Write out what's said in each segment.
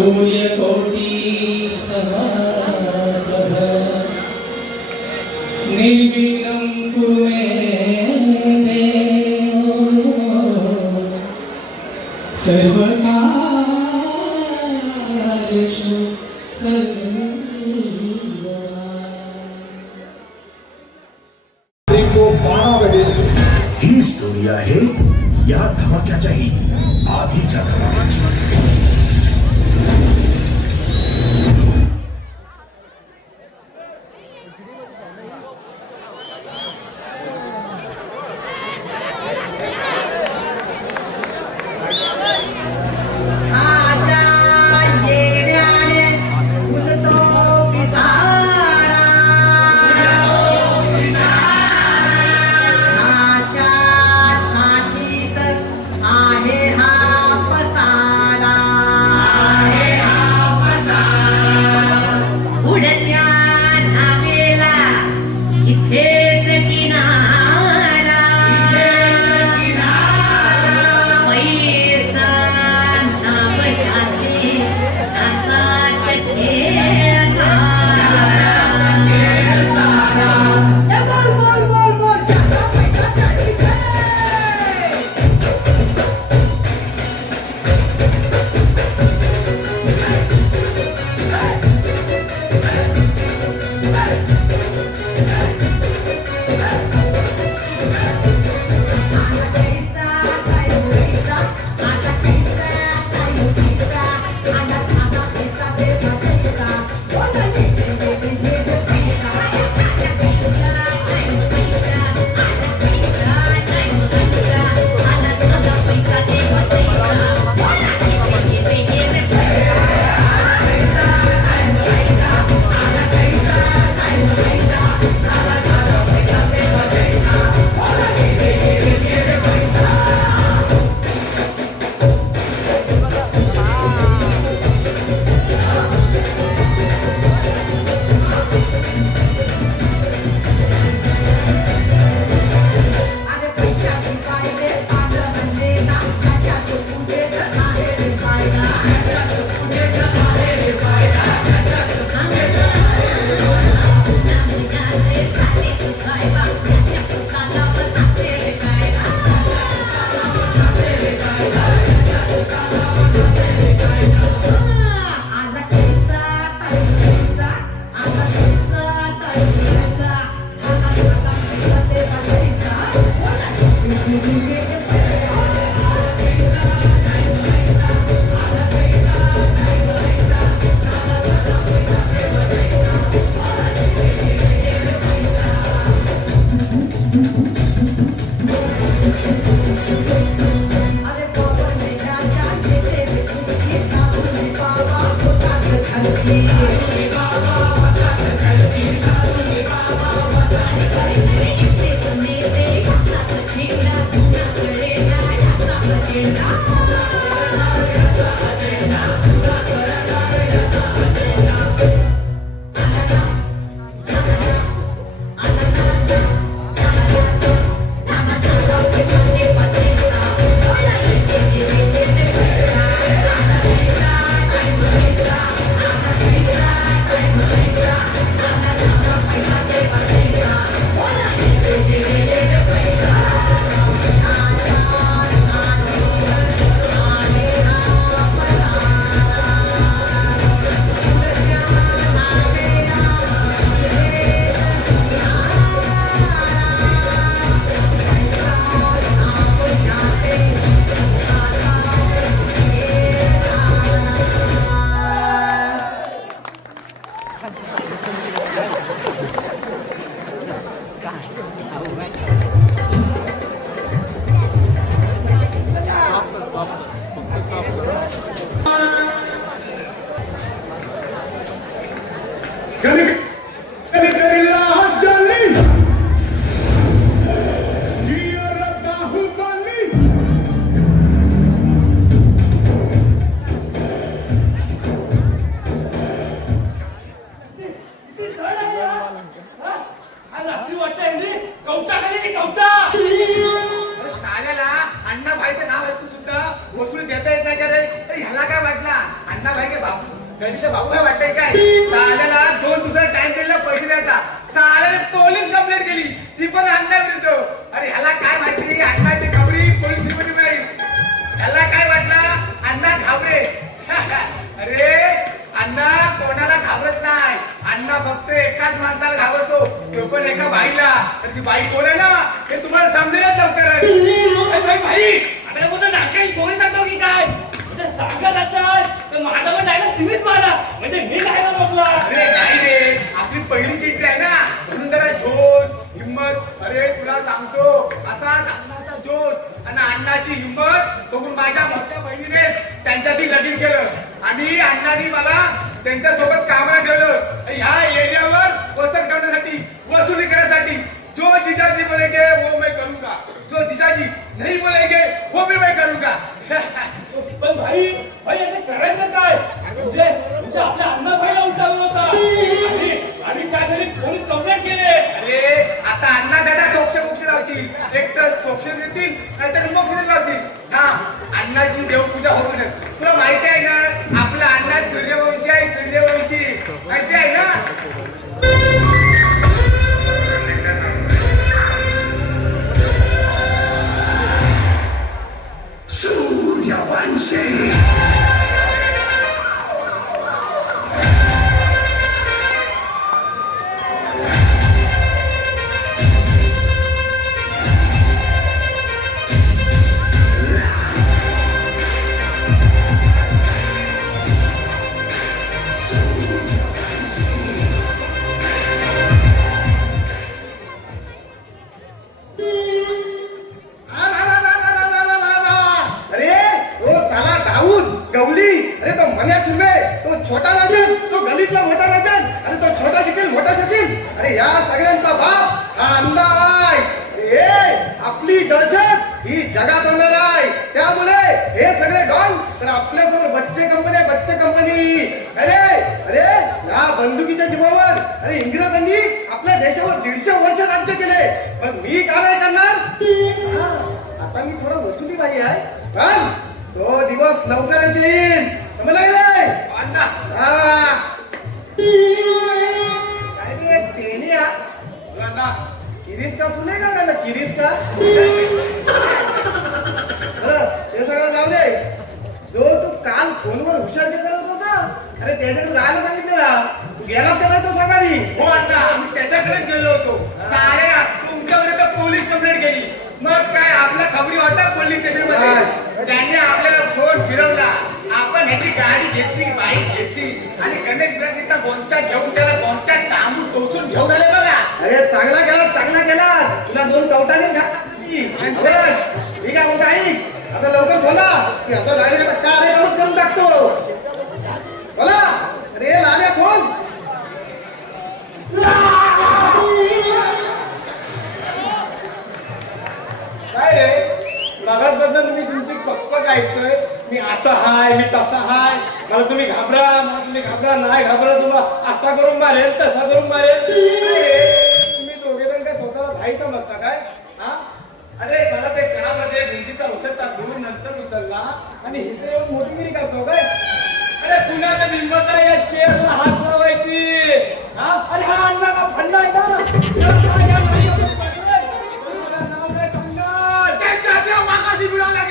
सूर्यकोटि समप्रभ निर्विघ्नं कुरु मे देव सर्वकार्येषु ही स्टोरी आहे या धमाक्याच्याही आधीच्या धमाक्याची. अण्णा भाईचं नाव ऐकून सुद्धा वसूल देता येत नाही का रे? ह्याला काय वाटला? अण्णा भाई के बाप गणित भाऊ काय वाटतंय काय साल्याला 2 दिवसाला टाइम दिलेला पैसे द्यायचा साल्याने पोलीस कंप्लेंट केली ती पण अण्णा विरुद्ध अरे ह्याला काय माहिती अण्णाची खबरी पोलीस मध्ये नाही ह्याला काय वाटलं अण्णा घाबरे अरे अण्णा कोणाला घाबरत नाही अण्णा फक्त एकाच माणसाला घाबरतो तो पण एका बाईला तर ती बाई कोण आहे ना हे तुम्हाला समजेलच लवकर भाई आता बोलतो नाटकाची स्टोरी सांगतो की काय म्हणजे सांगत असाल तर माझा पण डायलॉग तुम्हीच मारा म्हणजे मी डायलॉग म्हटला अरे नाही रे आपली पहिली चिठ्ठी आहे ना म्हणून जरा जोश हिम्मत अरे तुला सांगतो असा अण्णाचा जोश आणि अण्णाची हिम्मत बघून माझ्या मोठ्या बहिणीने त्यांच्याशी लगीन केलं आणि अण्णांनी मला त्यांच्या सोबत कामाला ठेवलं ह्या एरियावर वसन करण्यासाठी वसुली करण्यासाठी जो जिजाजी बोलेगे वो मैं करूंगा जो जिजाजी नहीं बोलेगे वो भी मैं करूंगा पण भाई याचं करायचं काय म्हणजे आपल्या अण्णा भाईला उठावलं होता आणि काहीतरी पोलीस कंप्लेंट केली अरे आता अण्णा दादा सोक्ष लावतील एक तर सोक्ष देतील नाहीतर मोक्ष लावतील हा अण्णाची देवपूजा होत नाही तुला माहिती आहे ना आपला अण्णा सूर्यवंशी आहे सूर्यवंशी माहिती आहे ना सूर्यवंशी छोटा राजन तो गलीतला मोठा राजन आणि तो छोटा शिकेल मोठा शिकेल अरे या सगळ्यांचा बाप हा आमदार आहे आपली दहशत ही जगात होणार आहे त्यामुळे हे सगळे डॉन तर आपल्यासमोर बच्चे कंपनी अरे अरे या बंदुकीच्या जीवावर अरे इंग्रजांनी आपल्या देशावर 150 वर्ष राज्य केले पण मी काय नाही करणार आता मी थोडा वसुली बाई आहे पण तो दिवस लवकरच येईल मला किरीस का सुनेगा ना किरीस का ते सगळं जाऊ दे जो तू काल फोनवर हुशार करत होता अरे त्याच्याकडे जायला सांगितलं ना तू गेलास का नाही तो सकाळी हो अण्णा मी त्याच्याकडेच गेलो होतो सारे तुमच्याकडे तर पोलीस कंप्लेंट केली मग काय आपला खबरी होता पोलीस स्टेशन मध्ये त्यांनी आपल्याला फोन फिरवला आपण ह्याची गाडी घेतली बाईक घेतली आणि गणेश गणपतीचा गोंत्या घेऊन त्याला गोंत्या थांबून टोचून घेऊन आले बघा अरे चांगला केला तुला 2 कवटाने ठीक आहे मग ऐक आता लवकर बोला की आता डायरेक्ट आता करून टाकतो बोला अरे लाल्या कोण काय रे मगाचबद्दल मी तुमची पक्क ऐकतोय मी असा हाय मी तसा हाय मला तुम्ही घाबरा नाही घाबरा तुम्हाला असा करून मारेल तसा करून मारेल तुम्ही दोघे जण काय स्वतःला भाई समजता काय हा अरे मला ते चहामध्ये भिंतीचा औषध टाकून नंतर उचलला आणि इथे येऊन मोठीगिरी करतो काय अरे पुण्याच्या निंबता या शेरला हात लावायची हा अरे हा अण्णा का फंडा आहे ना मागाशी मिळावं लागेल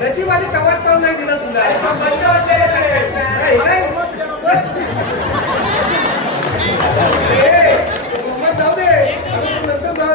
नशिबाने कवाट पाहून नाही दिला तुला जाऊ दे नंतर तुला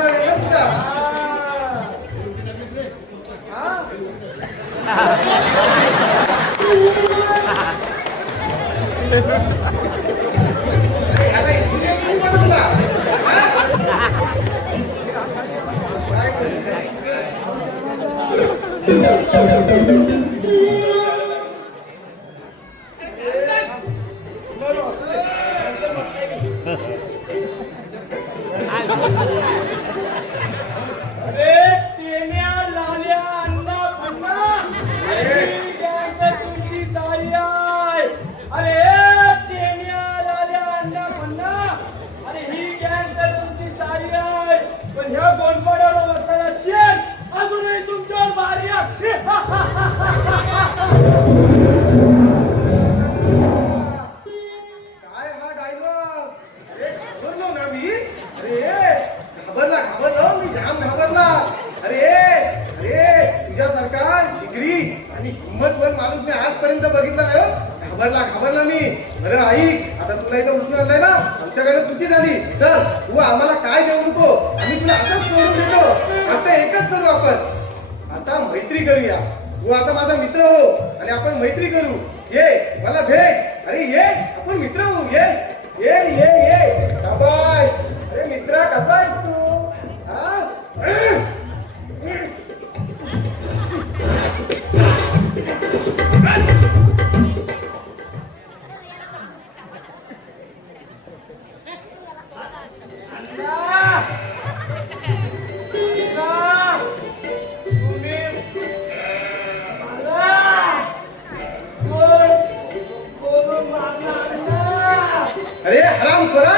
काय हा डायलॉग? अरे घाबरलो ना मी. अरे घाबरलो मी, जाम घाबरला. अरे तुझ्यासारखा जिगरी आणि हिंमतवान माणूस मी आजपर्यंत बघितला नाही हो. घाबरला मी. बरं ऐक, आता तुला इथं उचलून आणलंय ना, आमच्याकडे चुकी झाली. चल तू आम्हाला काय देऊ नको, आम्ही तुला असंच सोडून देतो. आता एकच करू आपण, आता मैत्री करूया. तू आता माझा मित्र हो आणि आपण मैत्री करू. ये मला भेट. अरे ये, आपण मित्र होऊ. ये ये ये ये शाबास. अरे मित्रा, कसा आहेस तू? हा? अरे हराम खोरा,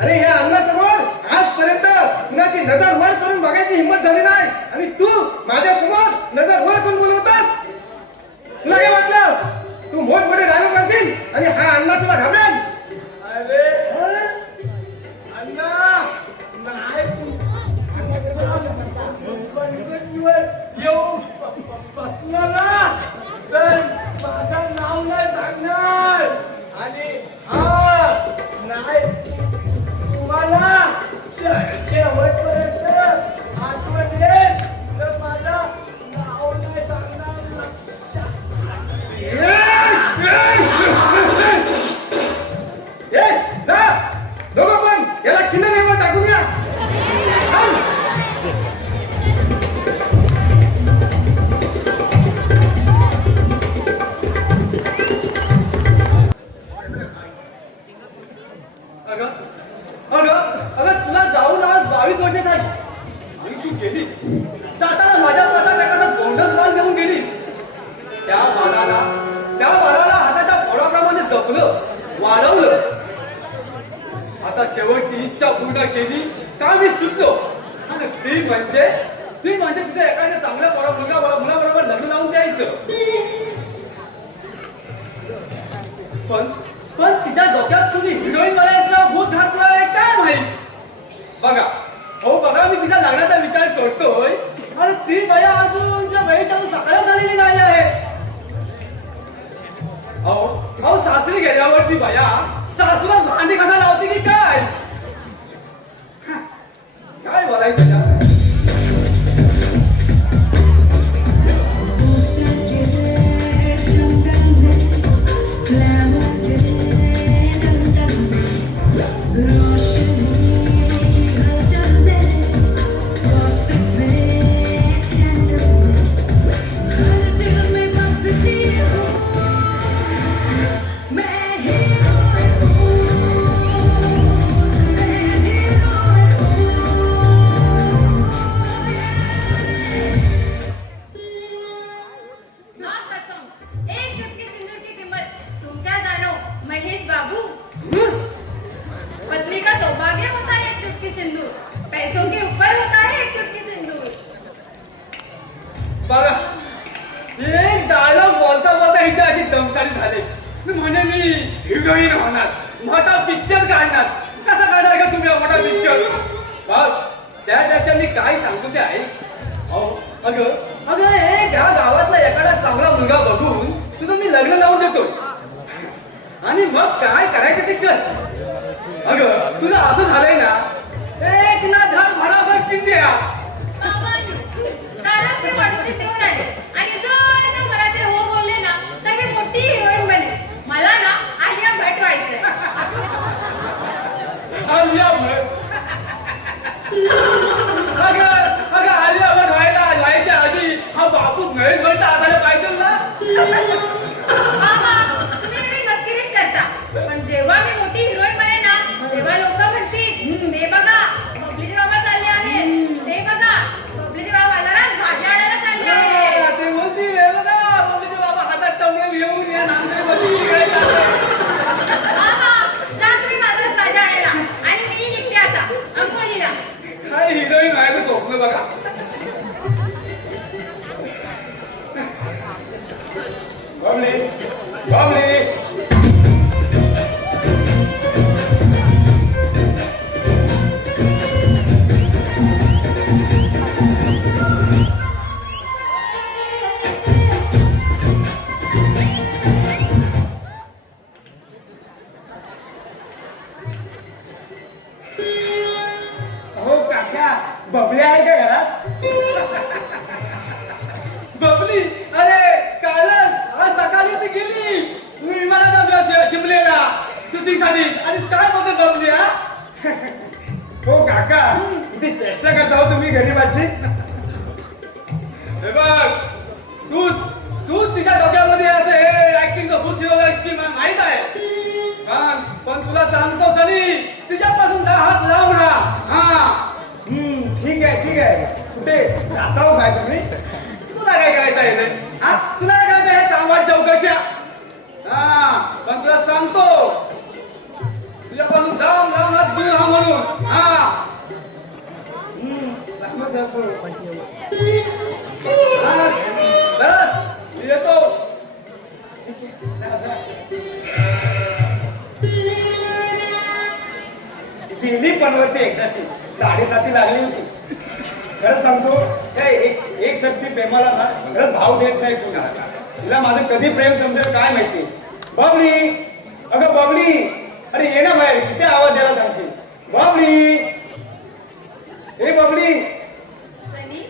अरे या अन्नासमोर आजपर्यंत कुणाची नजर वर करून बघायची हिंमत झाली नाही आणि तू माझ्या समोर नजर वर करून बोलवतात. तुला काय वाटलं? तू मोठमोठे डायलॉग करशील आणि हा अण्णा तुला घाबरेल? अरे अण्णा नाही गणपतीवर येऊन बसला ना तर माझं नाव नाही सांगणार आणि नाही तुम्हाला शेवटपर्यंत आठवण येईल तर माझं नाव नाही सांगणार. लक्षात दोघं पण याला किंद नेवर टाकून द्या. अगं तुला जाऊन आज 22 वर्ष झाली आणि तू गेली जाताना माझ्या पोटात एखादा गोंडस बाल घेऊन गेली. त्या बाळाला हाताच्या फोडाप्रमाणे जपलं, वाढवलं. आता शेवटची इच्छा पूर्ण केली का मी सुटलो. आणि ती म्हणजे तिथे एखाद्या चांगल्या मुलाबरोबर लग्न लावून द्यायचं. पण तिच्या डोक्यात तुम्ही हिरोईन बनायचा भूत घातलाय काय माहित. बघा मी तिच्या लग्नाचा विचार करतोय आणि ती बाया अजून सकाळ झालेली नाही आहे. अहो सासरी गेल्यावर ती बाया सासूला भांडी कसा लावते की काय बोलायचं. बघा एक डायलॉग बोलता इथे अशी दमकारी झाली. म्हणे मी हिरोईन होणार, मोठा पिक्चर काढणार. कसा काढाय का तुम्ही मोठा पिक्चर? त्याच्या मी काय सांगतो ते आहे. अगं एक ह्या गावातला एखादा चांगला मुलगा बघून तुझं मी लग्न लावून देतो आणि मग काय करायचं ते कर. अगं तुला असं झालंय ना, एक ना धड भराभर चिंते आणि जर ना मला ते हो बोलले ना तर मी मोठी हिरोईन बनेल. मला ना आलिया भट व्हायचंय. आलिया भट? अगं आलिया भट व्हायच्या आधी हा बापू महेश भट आधारे पाहिजे ना. मामा तुम्ही मी मस्करीच करता, पण जेव्हा मी मोठी हिरोईन बनेल ना तेव्हा लोक म्हणतील ते बघा बबलीचे बाबा चालले आहेत, ते बघा बबली आहे का घरात? बबली अरे कालच आज सकाळी ती गेली विमानात शिमलेला सुट्टीसाठी. आणि काय बोलतो बबली? हा हो काका किती चेष्टा करता हो तुम्ही गरीबाची. हे बघ तू तू तिच्या डोक्यामध्ये असं हे ऍक्टिंग भूत शिवलायची मला माहित आहे. पण तुला सांगतो तरी तिच्यापासून 10 हात लावू ना. हा ठीक आहे कुठे जाता हो काय तुम्ही? तुला काय करायचं आहे ते? हा तुला काय करायचं आहे चांगवाट चौकशा? हा पण तुला सांगतो तुझ्यापासून लांब लांब हात दूर हा म्हणून. हा येतो. गेली पनवती एकदाची 7.5 लागली होती. खरंच सांगतो काय एक शक्ती प्रेमाला ना खरंच भाव देत नाही तुला. तिला माझं कधी प्रेम समजेल काय माहिती. बबली अगं बबली अरे ये ना बाहेर. किती आवाज द्यायला सांगशील? बबली हे बबली. सनी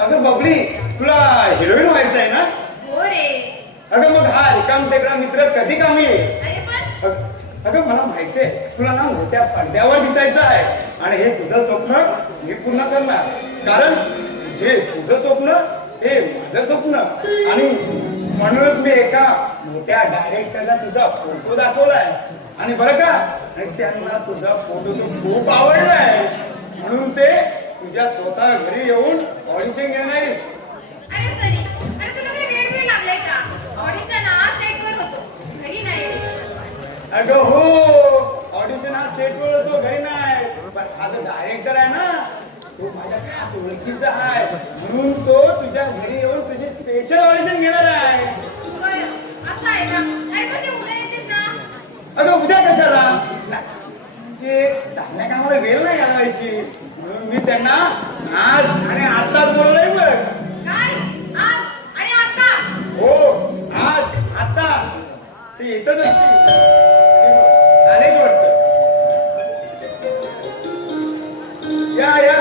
अगं बबली तुला हिरोईन व्हायचं आहे ना? हो रे. अगं मग हा रिकाम टेकडा मित्र कधी कामी येईल? अरे पण अगं मला माहितीये तुला ना मोठ्या पडद्यावर दिसायचं आहे. आणि हे तुझं स्वप्न मी पूर्ण करणार. कारण जे तुझं स्वप्न ते माझं स्वप्न. आणि म्हणूनच मी एका मोठ्या डायरेक्टरला तुझा फोटो दाखवलाय. आणि बरं का आणि त्यांना तुझा फोटो तो खूप आवडलाय. म्हणून ते तुझ्या स्वतः घरी येऊन ऑडिशन घेणार आहे. अरे सनी अरे तुला काही वेळ लागलाय का? ऑडिशन हा सेटवर होतो घरी नाही. अगं हो ऑडिशन हा सेटवर होतो घरी नाही. पण हा जो डायरेक्टर आहे ना तो माझ्या खास ओळखीचा आहे. म्हणून तो तुझ्या घरी येऊन तुझी स्पेशल ऑडिशन घेणार आहे. बरं असं आहे ना? नाही पण ते उद्या येतेस ना? अगं उद्या कशाला? म्हणजे चांगल्या कामाला वेळ नाही घालवायची. म्हणून मी त्यांना आज आणि आताच बोललोय बघ. काय आज आणि आता? हो आज आता ते येतच असतील. झालेच वाटतं. या या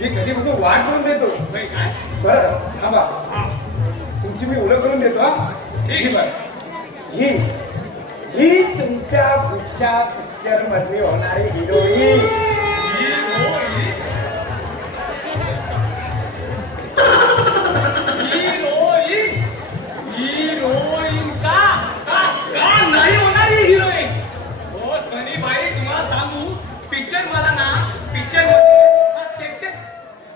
मी कधीपासून वाट करून देतो होय काय बरं थांबा हा तुमची मी ओळख करून देतो हा ठीक आहे. ही ही तुमच्या पुढच्या पिक्चर मधली होणारी हिरोईन हिरोईन का का का नाही होणार ही हिरोईन हो तरी बाई तुम्हाला सांगू पिक्चर मला ना पिक्चर मध्ये ते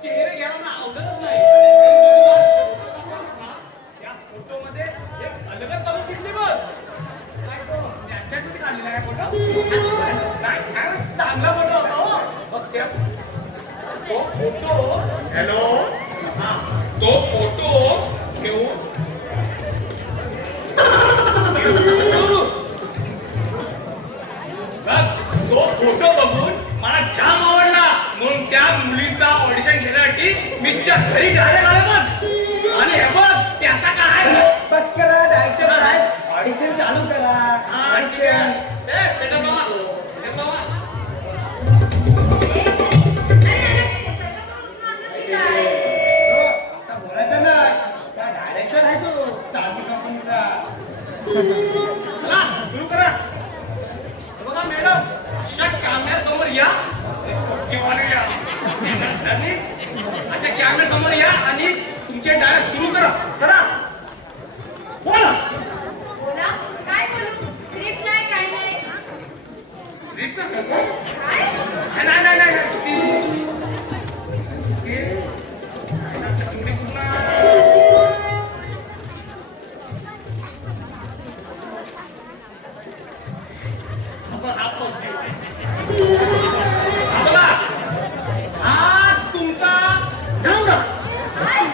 चेहरे घ्यायला ना आवडतच नाही या फोटो मध्ये एक अलगच करून दिसली बघ काय तो त्याच्यासाठी काढलेला आहे फोटो काय काय चांगला फोटो होता हो बघ त्या तो फोटो हॅलो हा तो फोटो घेऊन तो फोटो बघून मला जाम आवडला म्हणून त्या मुलीचा ऑडिशन घेण्यासाठी मी तुझ्या घरी जायला आलो मग आणि हे बघ त्याचा काय बस करा डायरेक्टर साहेब ऑडिशन चालू करा हा ठीक आहे ए, बेटा बाबा, बेटा बाबा. आता बोलायचं ना त्या डायरेक्टर आहे तो चालू कंपनीचा चला सुरू करा हे बघा मॅडम अशा कॅमेऱ्यासमोर या किंवा या आणि अशा कॅमेऱ्यासमोर या आणि तुमचे डायरेक्ट सुरू करा करा बोला बोला काय बोलू स्क्रिप्ट नाही काय नाही काय नाही नाही नाही हा तुमचा नवरा काय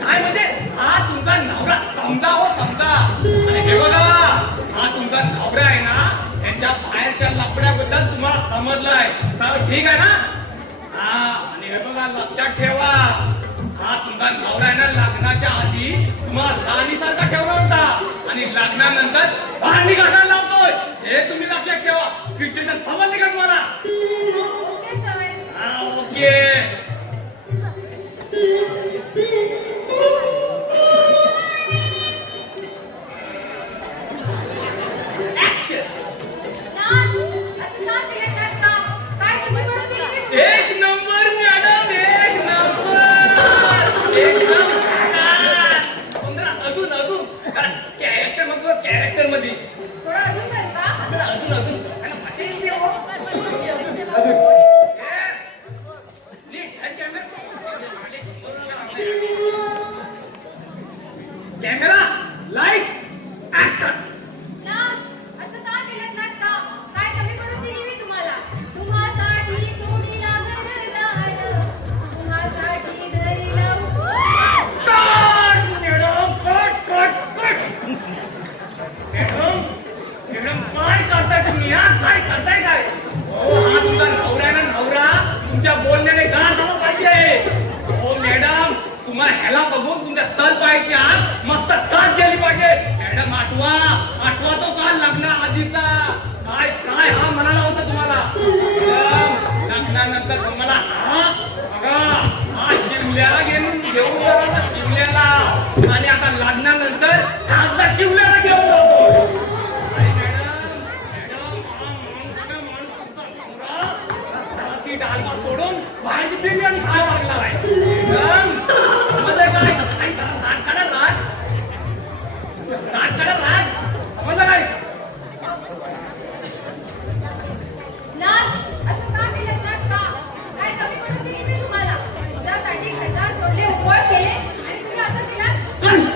काय म्हणजे हा तुमचा नवरा समजा हो समजा आणि हे बघा हा तुमचा नवरा आहे ना यांच्या बाहेरच्या लफड्याबद्दल तुम्हाला समजलाय तर ठीक आहे ना हा आणि हे बघा लक्षात ठेवा हा तुमचा नवरा आहे ना लग्नाच्या आधी तुम्हाला राणीसारखा ठेवला होता आणि लग्नानंतर भांडी घालायला लावतोय हे तुम्ही लक्षात ठेवा सिच्युएशन समजली का तुम्हाला ओके सवय हा ओके काय तुम्ही म्हणून दिली एक नंबर मॅडम एक नंबर एकदम अजून अजून कॅरेक्टर मध्ये थोडं अजून करता अजून अजून आणि मजा येते हो. हे, नीट, हे कॅमेरा लाईट ऍक्शन ना असं का केलं नाटका काय कमी पडून दिली मी तुम्हाला तुम्हासाठी सोडी लागल लाल तुम्हासाठी दरी लावू मॅडम काय करताय तुम्ही हा काय करताय काय हो हा तुमचा नवरा आहे ना नवरा तुमच्या बोलण्याने गार झाला पाहिजे हो मॅडम तुम्हाला ह्याला बघून तुमच्या तल पाहायची आज मस्त तास गेली पाहिजे मॅडम आठवा तो काल लग्ना आधीचा काय काय हा म्हणाला होता तुम्हाला मॅडम लग्नानंतर तुम्हाला हा बघा हा शिमल्याला घेऊन जाणार शिमल्याला आणि आता लग्नानंतर आता शिवल्याला घेऊन जातो डालमा तोडून बाहेरची बिर्याणी खायला लागला आहे मध्ये काय काय नाटकाला राग मध्ये काय लाल असं का केलं नाटका काय कमी पडून दिली मी तुम्हाला त्यासाठी खर्चार सोडले उपवास केले आणि तुम्ही असं केलं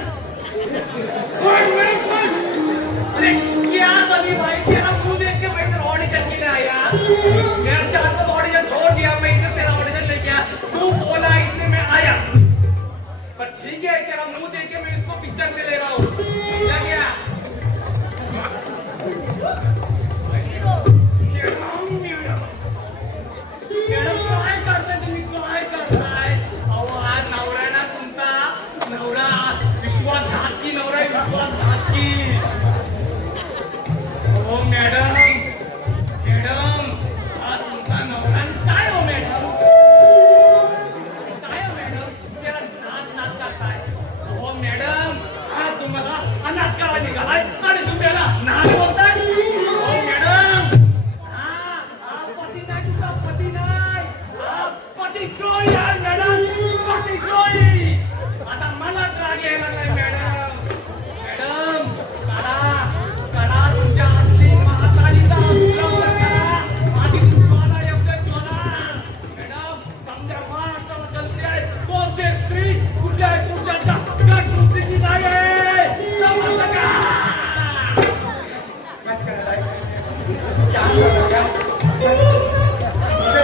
अरे क्या तभी भाई तेरा मुंह देख के मैं इधर ऑडिशन के लिए आया मेरा चार पांच ऑडिशन छोड़ दिया मैं इधर तेरा ऑडिशन लेके आया तू बोला इसलिए मैं आया पर ठीक है तेरा मुंह देख के मैं इसको पिक्चर में ले रहा हूँ समझा क्या मॅडम काय करताय तुम्ही काय करताय अहो आज नवरा आहे ना तुमचा नवरा विश्वासघाती नवरा आहे, विश्वासघाती हो मॅडम हा तुमचा नवरा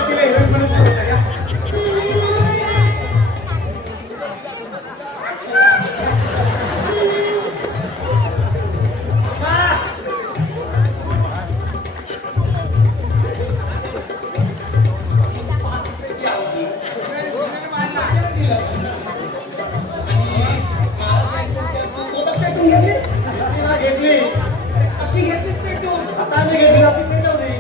तिला हिरोईन म्हणून सोडता का? घेतली अशी घेतली पेटून आता मी घेतली अशी पेटवली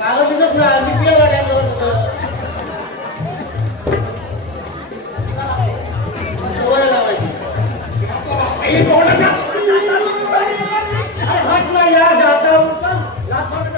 मला दिसत नाही मी तुला गाड्या करत होतो सवय लावायची आई तोंडाचा अरे हट ना यार जाता हूं चल लात मार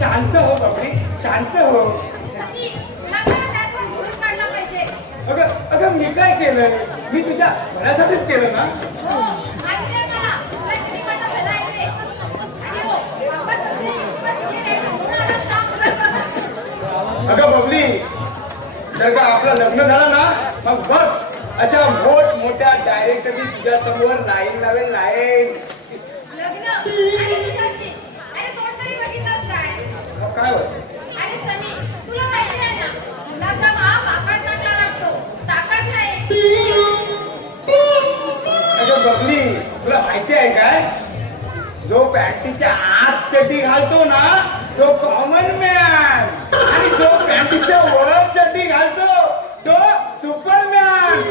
शांत हो बापडी शांत हो अगं मी काय केलं मी तुझ्या भल्यासाठीच केलं ना अगं बबली जर का आपलं लग्न झालं ना मग बघ अशा मोठमोठ्या डायरेक्टरी तुझ्या समोर लाईन लावेल लाईन काय होत बबली तुला माहिती आहे काय जो पॅन्टीच्या आत चड्डी घालतो ना तो कॉमन मॅन आणि जो पॅन्टीच्या वर चड्डी घालतो तो सुपरमॅन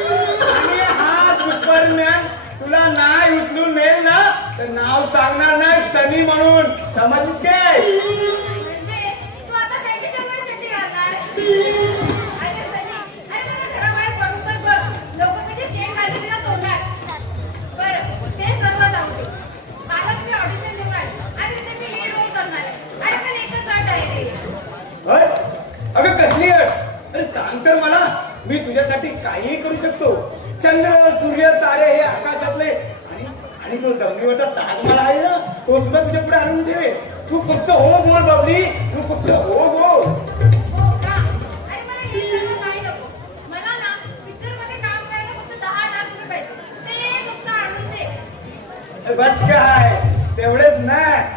आणि हा सुपरमॅन तुला नाही उचलून नेल ना तर नाव सांगणार नाही सनी म्हणून समजलीस काय अगं कसली अट अरे सांग तर मला मी तुझ्यासाठी काहीही करू शकतो चंद्र सूर्य तारे हे आकाशातले आणि तो जमिनीवरचा ताजमहल आहे ना तो सुद्धा तुझ्या पुढे आणून दे तू फक्त हो बोल बाबली तू फक्त हो बोल बस काय तेवढेच नाही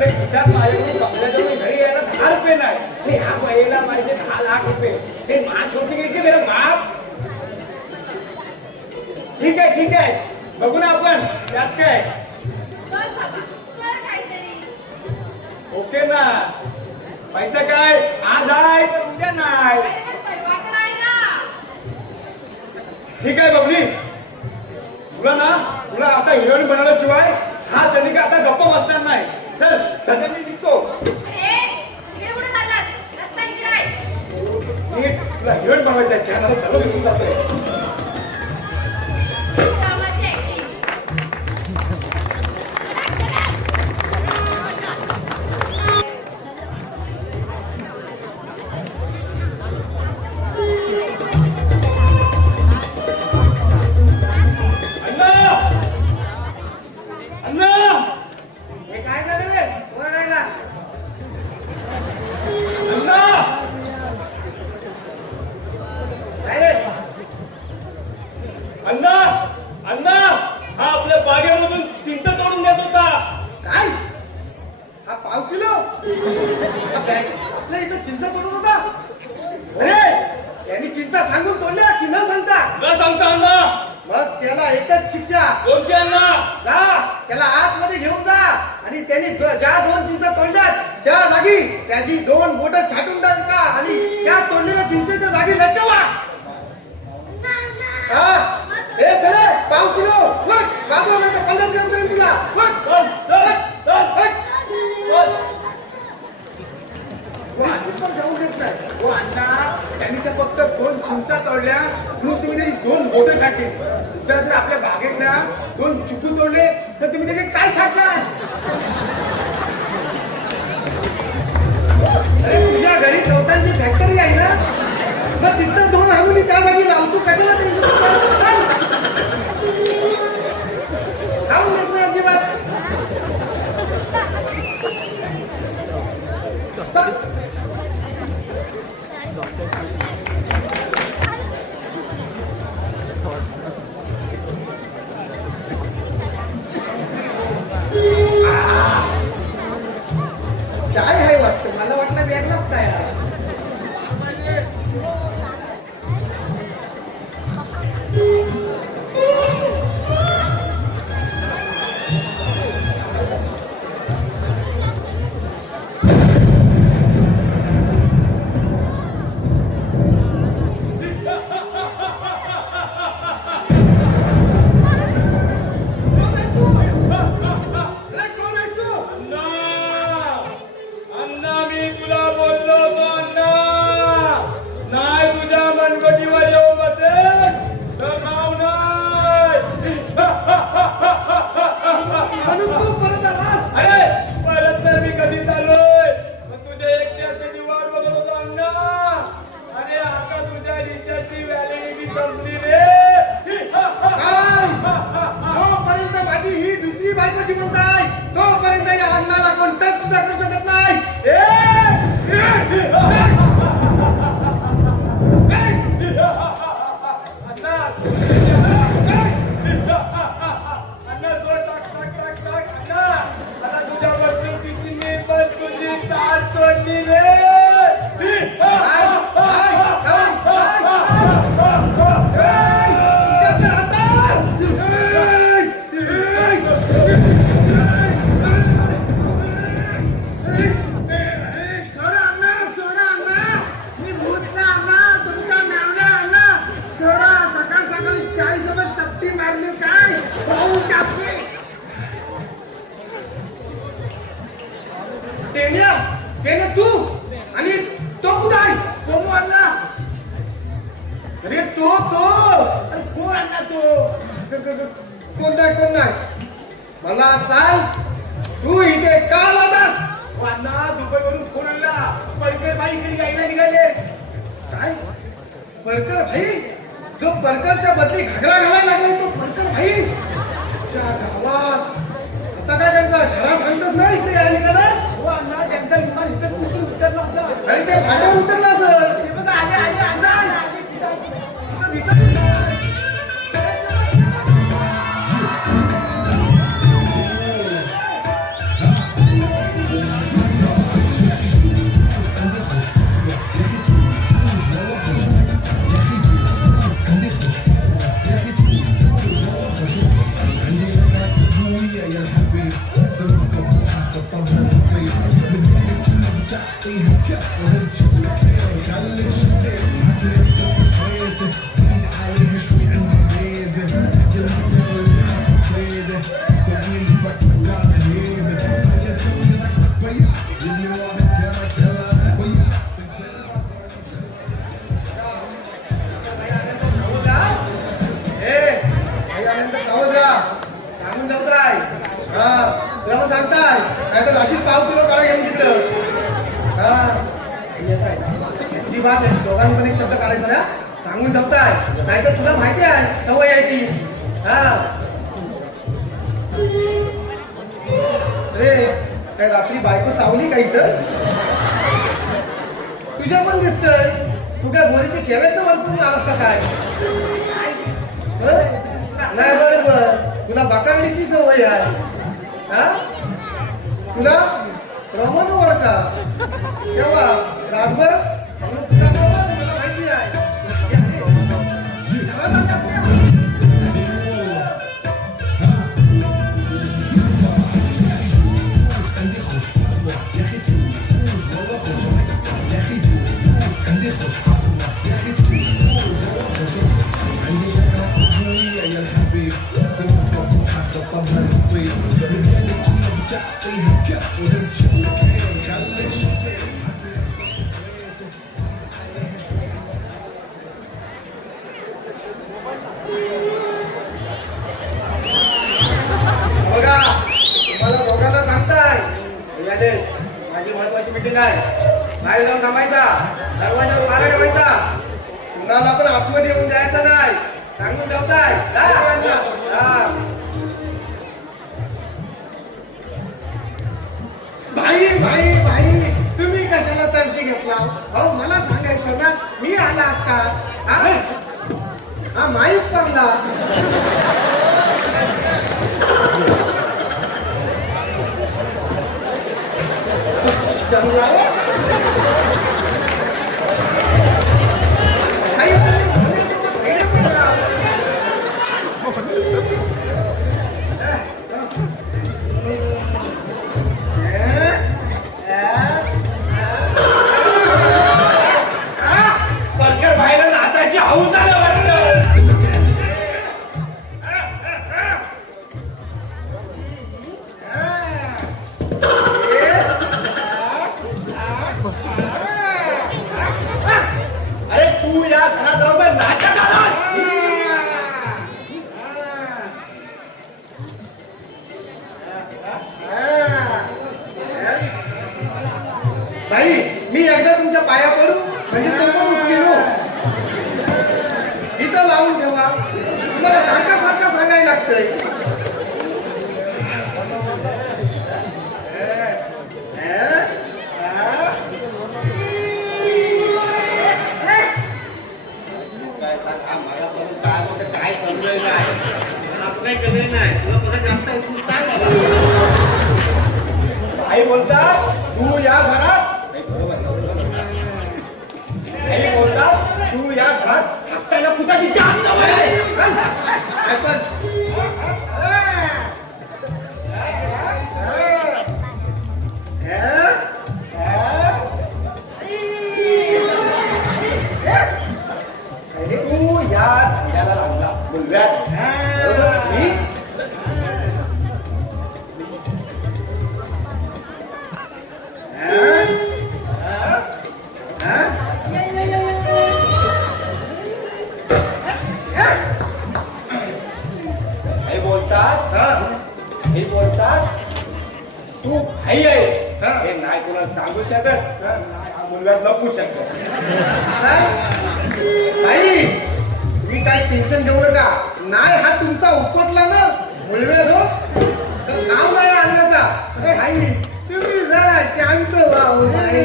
खिशात माझ्याकडे कपड्याजवळ घरी यायला 10 रुपये नाही ह्या वयाला पाहिजे 10 लाख रुपये ते मास होती की मेरा बाप ठीक आहे बघू ना आपण त्यात काय ओके ना पैसा काय आज आहे तर उद्या नाही ठीक आहे बबली तुला आता हिरोईन बनवल्याशिवाय हा सनिका आता गप्प बसणार नाही चल सध्या मी निघतो तुला हिरोईन बनवायचं आहे चॅनल सर्व दिसून जातोय आपल्या इथं चिंचा तोडत होता. अरे त्यांनी चिंचा सांगून तोडल्या की न सांगता? न सांगता अण्णा. मग त्याला एकच शिक्षा. कोणती अण्णा? जा त्याला आतमध्ये घेऊन जा आणि त्यांनी ज्या 2 चिंचा तोडल्यात त्या जागी त्याची 2 बोटं छाटून टाका आणि त्या तोडलेल्या चिंचेच्या जागी लटकवा. हे चले 5 किलो बाजूला नाही तर 50 ग्रॅम करेन तुला. जाऊ देत नाही. हो अण्णा, त्यांनी तर फक्त 2 चिंचा तोडल्या म्हणून तुम्ही त्याची 2 बोटं छाटली. जर आपल्या बागेतल्या 2 चिकू तोडले तर तुम्ही त्याचे काय छाटणार? अरे तुझ्या घरी गवतांची फॅक्टरी आहे ना, मग तिथं 2 आणून त्या जागी लावतो. कशाला लावून देत नाही अजिबात. काय आहे वाटतं? मला वाटलं वेगळाच काय आहे. तू आणि तो कुठं आहे? कोण आणला? अरे तो कोण आणला? कोण नाही मला सांग, तू इथे का आलास? अण्णा, दुबईवरून फोन आणला. परकर भाई इकडे यायला निघाले. काय परकर भाई? जो परकरच्या बदली घागरा घालायला लागला तो परकर भाई त्या गावात आता काय त्यांचा घरा सांगतच नाही इकडे यायला निघाला. हो अण्णा, त्यांचा विमान इथं कुठून उतरला होता. अरे ते फाट्यावर उतरला असेल. हे बघा, आले अण्णा. सांगताय नाही तर अशीच पाव किलो काळा घेऊन तिकडं. तुझी बात आहे, दोघांनी पण एक शब्द काढायचा ना, सांगून ठेवताय नाही तर तुला माहिती आहे सवय आहे ती. अरे काय रात्री बायको चावली का इथं? तुझ्या पण दिसतंय. तू काय बोरीच्या शेवेत तर वरतून आलास का काय? नाही बरोबर, तुला बाकावडीची सवय आहे. तुला रमणवर का तेव्हा रातभर मला माहिती आहे बघा तुम्हाला दोघांना सांगताय यादेश माझी महत्वाची मीटिंग आहे बाहेर जाऊन थांबायचा दरवाजा मारा ठेवायचा कुणाला पण आतमध्ये येऊन द्यायचं नाही सांगून ठेवताय जा सगळ्यांना. हा. भाई भाई भाई तुम्ही कशाला तर्जी घेतला अहो मला सांगायचं ना मी आला असता हा माहीत पडला बर्गर बाहेर नाचायची हौस आलं वाटतं. अरे तू या घराबरोबर नाचत आलास. भाई मी एकदा तुमच्या पाया पडू म्हणजे तुमचं गेलो इथं लावून ठेवा तुम्हाला सारखं सांगायला लागतंय काय समजलं नाही आपल्या कधी नाही तुला परत जास्त तू काय झालं आई बोलतात तू या घरात आई बोलतात तू या घरात आपल्याला कुठाची जास्त सवय आहे. तू या धंद्याला लागला मुलव्यात बरोबर? हे बोलतात तू भाई आहे हे नाही तुला सांगू शकत नाही हा मुलगा लपू शकत भाई तुम्ही काय टेन्शन घेऊ नका नाही हा तुमचा उपटला ना मुलवे हो तर नाव नाही आणण्याचा भाई तुम्ही जरा शांत व्हावं भाई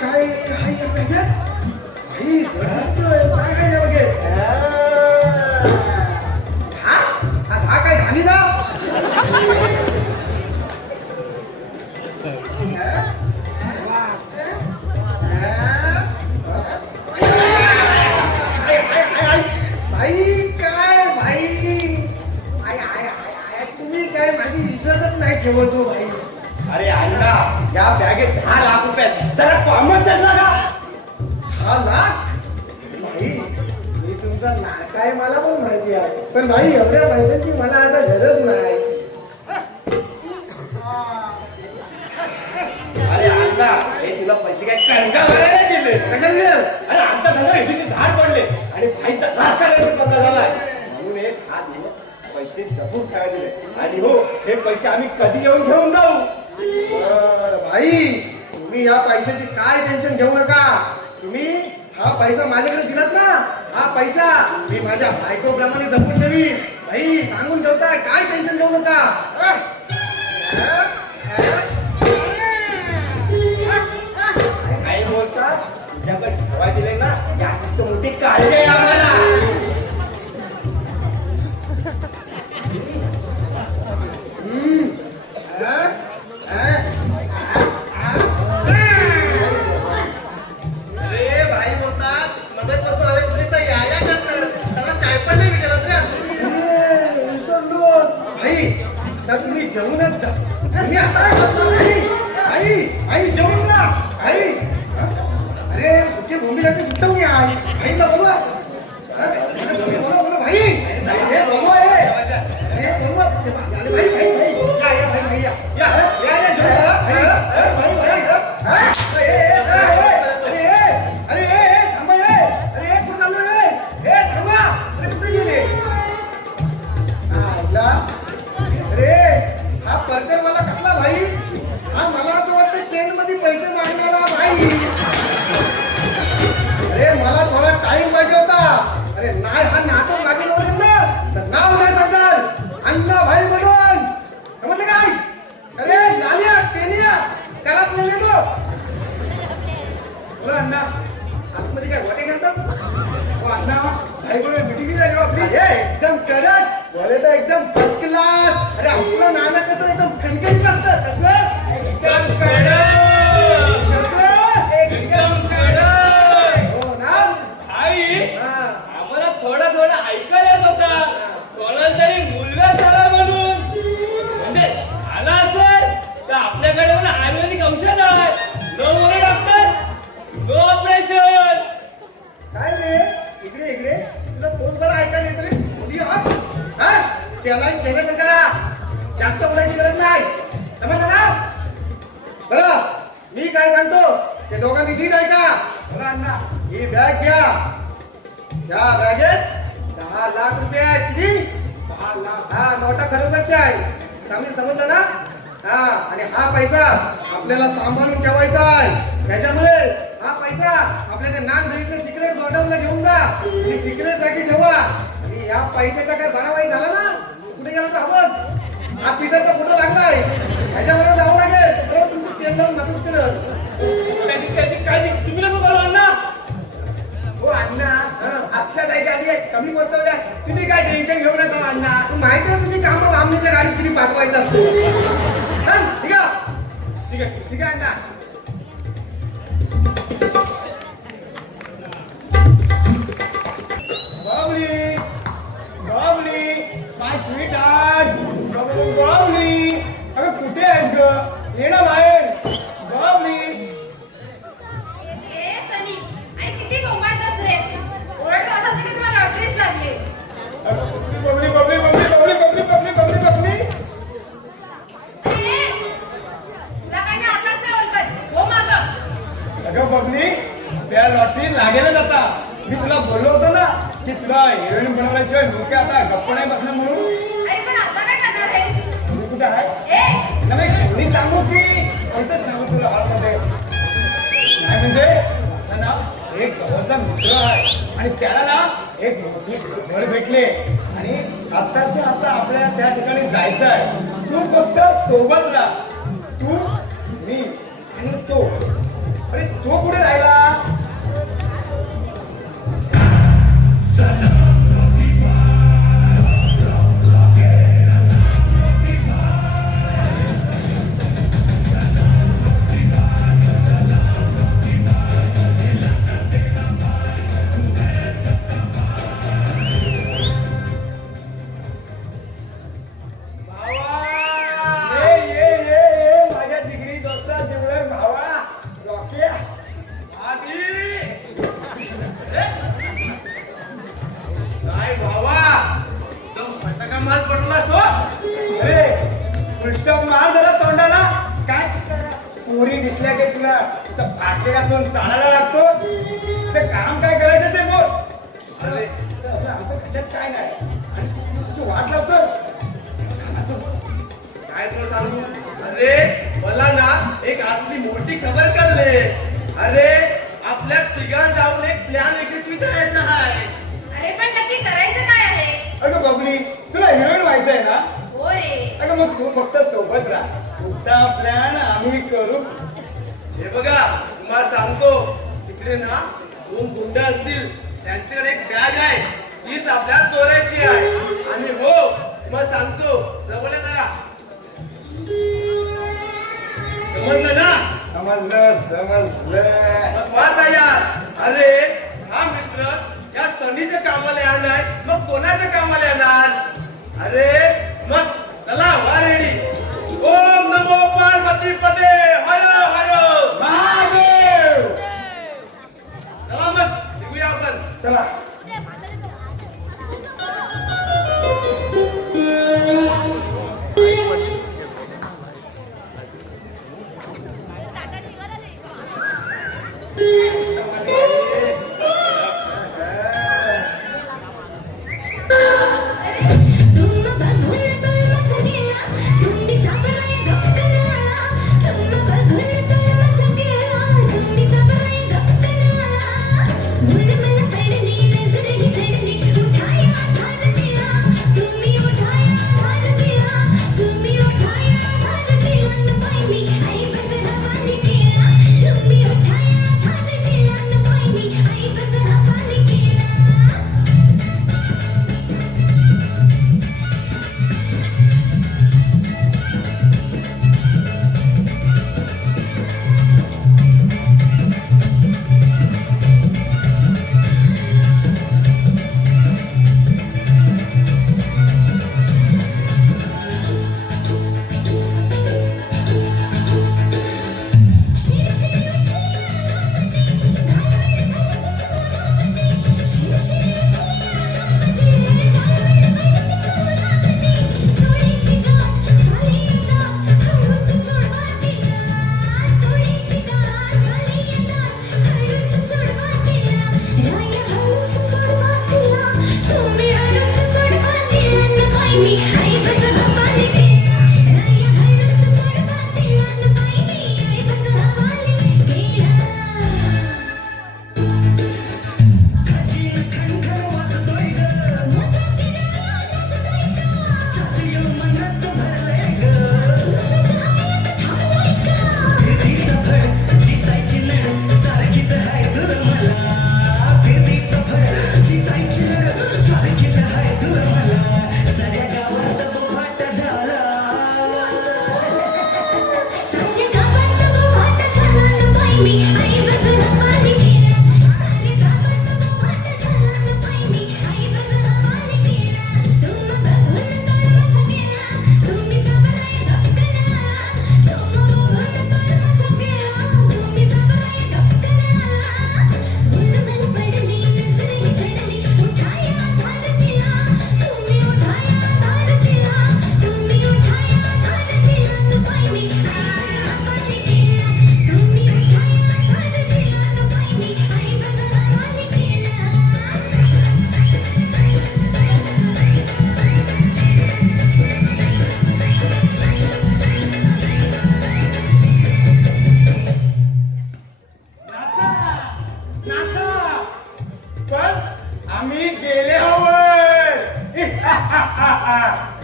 काय काय हा काय घाली जा भाई काय भाई तुम्ही काय माझी इज्जतच नाही ठेवतो भाई अरे अण्णा या बॅगेत 10 लाख रुपये जरा कॉमन सेन्स लागा 10 लाख भाई मी तुमचा लाडका आहे मला पण माहिती आहे पण भाई एवढ्या पैशांची मला आता गरज नाही अरे अण्णा हे तुला पैसे काय कर्जा भरायला दिले कशाला अरे आमचा धंदा हिंदीचे धाड पडले आणि भाईचा राजकारणाचा बंद झालाय म्हणून एक हा दिवस पैसे जपून ठेवायला दिले आणि हो हे पैसे आम्ही कधी येऊन घेऊन जाऊ भाई तुम्ही या पैशाची काय टेन्शन घेऊ नका तुम्ही हा पैसा माझ्याकडे दिलात ना हा पैसा मी माझ्या बायकोप्रमाणे जपून ठेवी भाई सांगून ठेवताय काय टेन्शन घेऊ नका काही बोलतात तुझ्याकडे ठेवाय दिले ना याची काढले आम्हाला. अरे भाई बोलतात मदत पासून आले पोलिस या करतात त्याला चाय पण नाही विचारत रे भाई तर तुम्ही जेवूनच जा मी आता करतो आई आई जेवून ना आई अरे सुके भूमी लागते सुट्टा मी आई आईला बोलवा बोला भाई हे बोलवा हे बोलवा भाई भाई भाई या भाई भाई या जेवून भाई भाई पैसे मागणारा भाई अरे मला थोडा टाइम पाहिजे होता अरे नाही हा नाटक मागे लावले ना तर नाव नाही सांगणार अण्णा भाई म्हणून समजलं काय अरे लालिया टेनिया त्याला बोलले तो बोला अण्णा आतमध्ये काय वाटे करतात हो अण्णा भाई बोले मीटिंग झाली आपली एकदम कडक बोले तर एकदम फर्स्ट क्लास अरे आपलं नाना कसं एकदम खणखणीत असतं कसं एकदम कडक आम्हाला थोडं थोडं ऐकायला येत होता कोणाला तरी मुलगा झाला म्हणून म्हणजे आला असेल तर आपल्याकडे पण आयुर्वेदिक औषध आहे no more doctor no operation काय रे इकडे इकडे तुला फोन बरं ऐकायला येत रे मुली हा चेला करा जास्त बोलायची गरज नाही समजलं ना बरं मी काय सांगतो ते दोघांनी नीट ऐका बरं अण्णा ही बॅग घ्या या बॅगेत 10 लाख रुपये आहेत किती 10 लाख हा नोटा खरोखरच्या आहे चांगली समजलं ना हा आणि हा पैसा आपल्याला सांभाळून ठेवायचा आहे त्याच्यामुळे हा पैसा आपल्याला नाम धरीतलं सिक्रेट गोडाऊनला घेऊन जा आणि सिक्रेट जागी ठेवा आणि या पैशाचा काय बनावाई झाला ना कुठे गेला तर हवं हा पिठाचा फोटो लागलाय ह्याच्याबरोबर जावं लागेल बरोबर तुमचं तेल लावून मदत केलं तुम्ही नको बोलू अण्णा हो अण्णा असल्या जागी आधी कमी पोहोचवल्या तुम्ही काय टेन्शन घेऊ नका अण्णा माहिती आहे तुम्ही काम आमच्या गाडीत किती पाठवायचं असतं ठीक आहे ठीक आहे अण्णा बाबली बाबली माय स्वीट हार्ट बाबली अरे कुठे आहेस ग ये ना बाहेर बाबली ए सनी आई किती गोंगाळतोस रे ओरडतो असं की तुला लॉटरीच लागली बबली बबली बबली बबली बबली बबली बबली बबली ए तुला काय मी आताच नाही बोलतोय हो मागं अगं बबली त्या लॉटरी लागेलच आता मी तुला बोललो होतो ना की तुला हिरोईन बनवल्याशिवाय डोके आता गप्प नाही बसणार म्हणून अरे पण आता काय करणार आहे मी कुठे आहे ए नाही कोणी सांगू की कोणतंच सांगू तुला हॉलमध्ये नाही म्हणजे आता ना एक जवळचा मित्र आहे आणि त्याला ना एक मोठी घर भेटले आणि आत्ताच्या आता आपल्याला त्या ठिकाणी जायचं आहे तू फक्त सोबत राहा तू मी आणि तो अरे तो कुठे राहिला माझ्या जिगरी दोस्ता जिगरे भावा रॉकी काय भावा एकदम फटाका माल पडला तो अरे पृष्ठ मार जरा तोंडाला काय पुरी दिसल्या की तुला फाटलेल्यातून चालायला लागतो ते काम काय करायचं ते बोल अरे आमच्या खड्ड्यात काय नाही तू वाट लावतो काय तुला सांगू अरे मला ना एक आतली मोठी खबर कळले अरे आपल्या तिघां जाऊन एक प्लॅन यशस्वी करायचा आहे अरे पण नक्की करायचं काय आहे अगं बबली तुला हिरोईन व्हायचंय ना हो रे अगं मग तू फक्त सोबत राहा तुमचा प्लॅन आम्ही करू हे बघा तुम्हाला सांगतो तिकडे ना 2 गुंड असतील त्यांच्याकडे एक बॅग आहे तीच आपल्या चोरायची आहे. आणि हो मग सांगतो जवळ ये जरा. समजलं ना? मग वाचा यार. अरे हा मित्र या संधीच्या कामाला येणार मग कोणाच्या कामाला येणार? अरे मग चला वा रेडी. ओम नमो पार्वती पते हर हर महादेव. चला मग निघूया आपण. चला.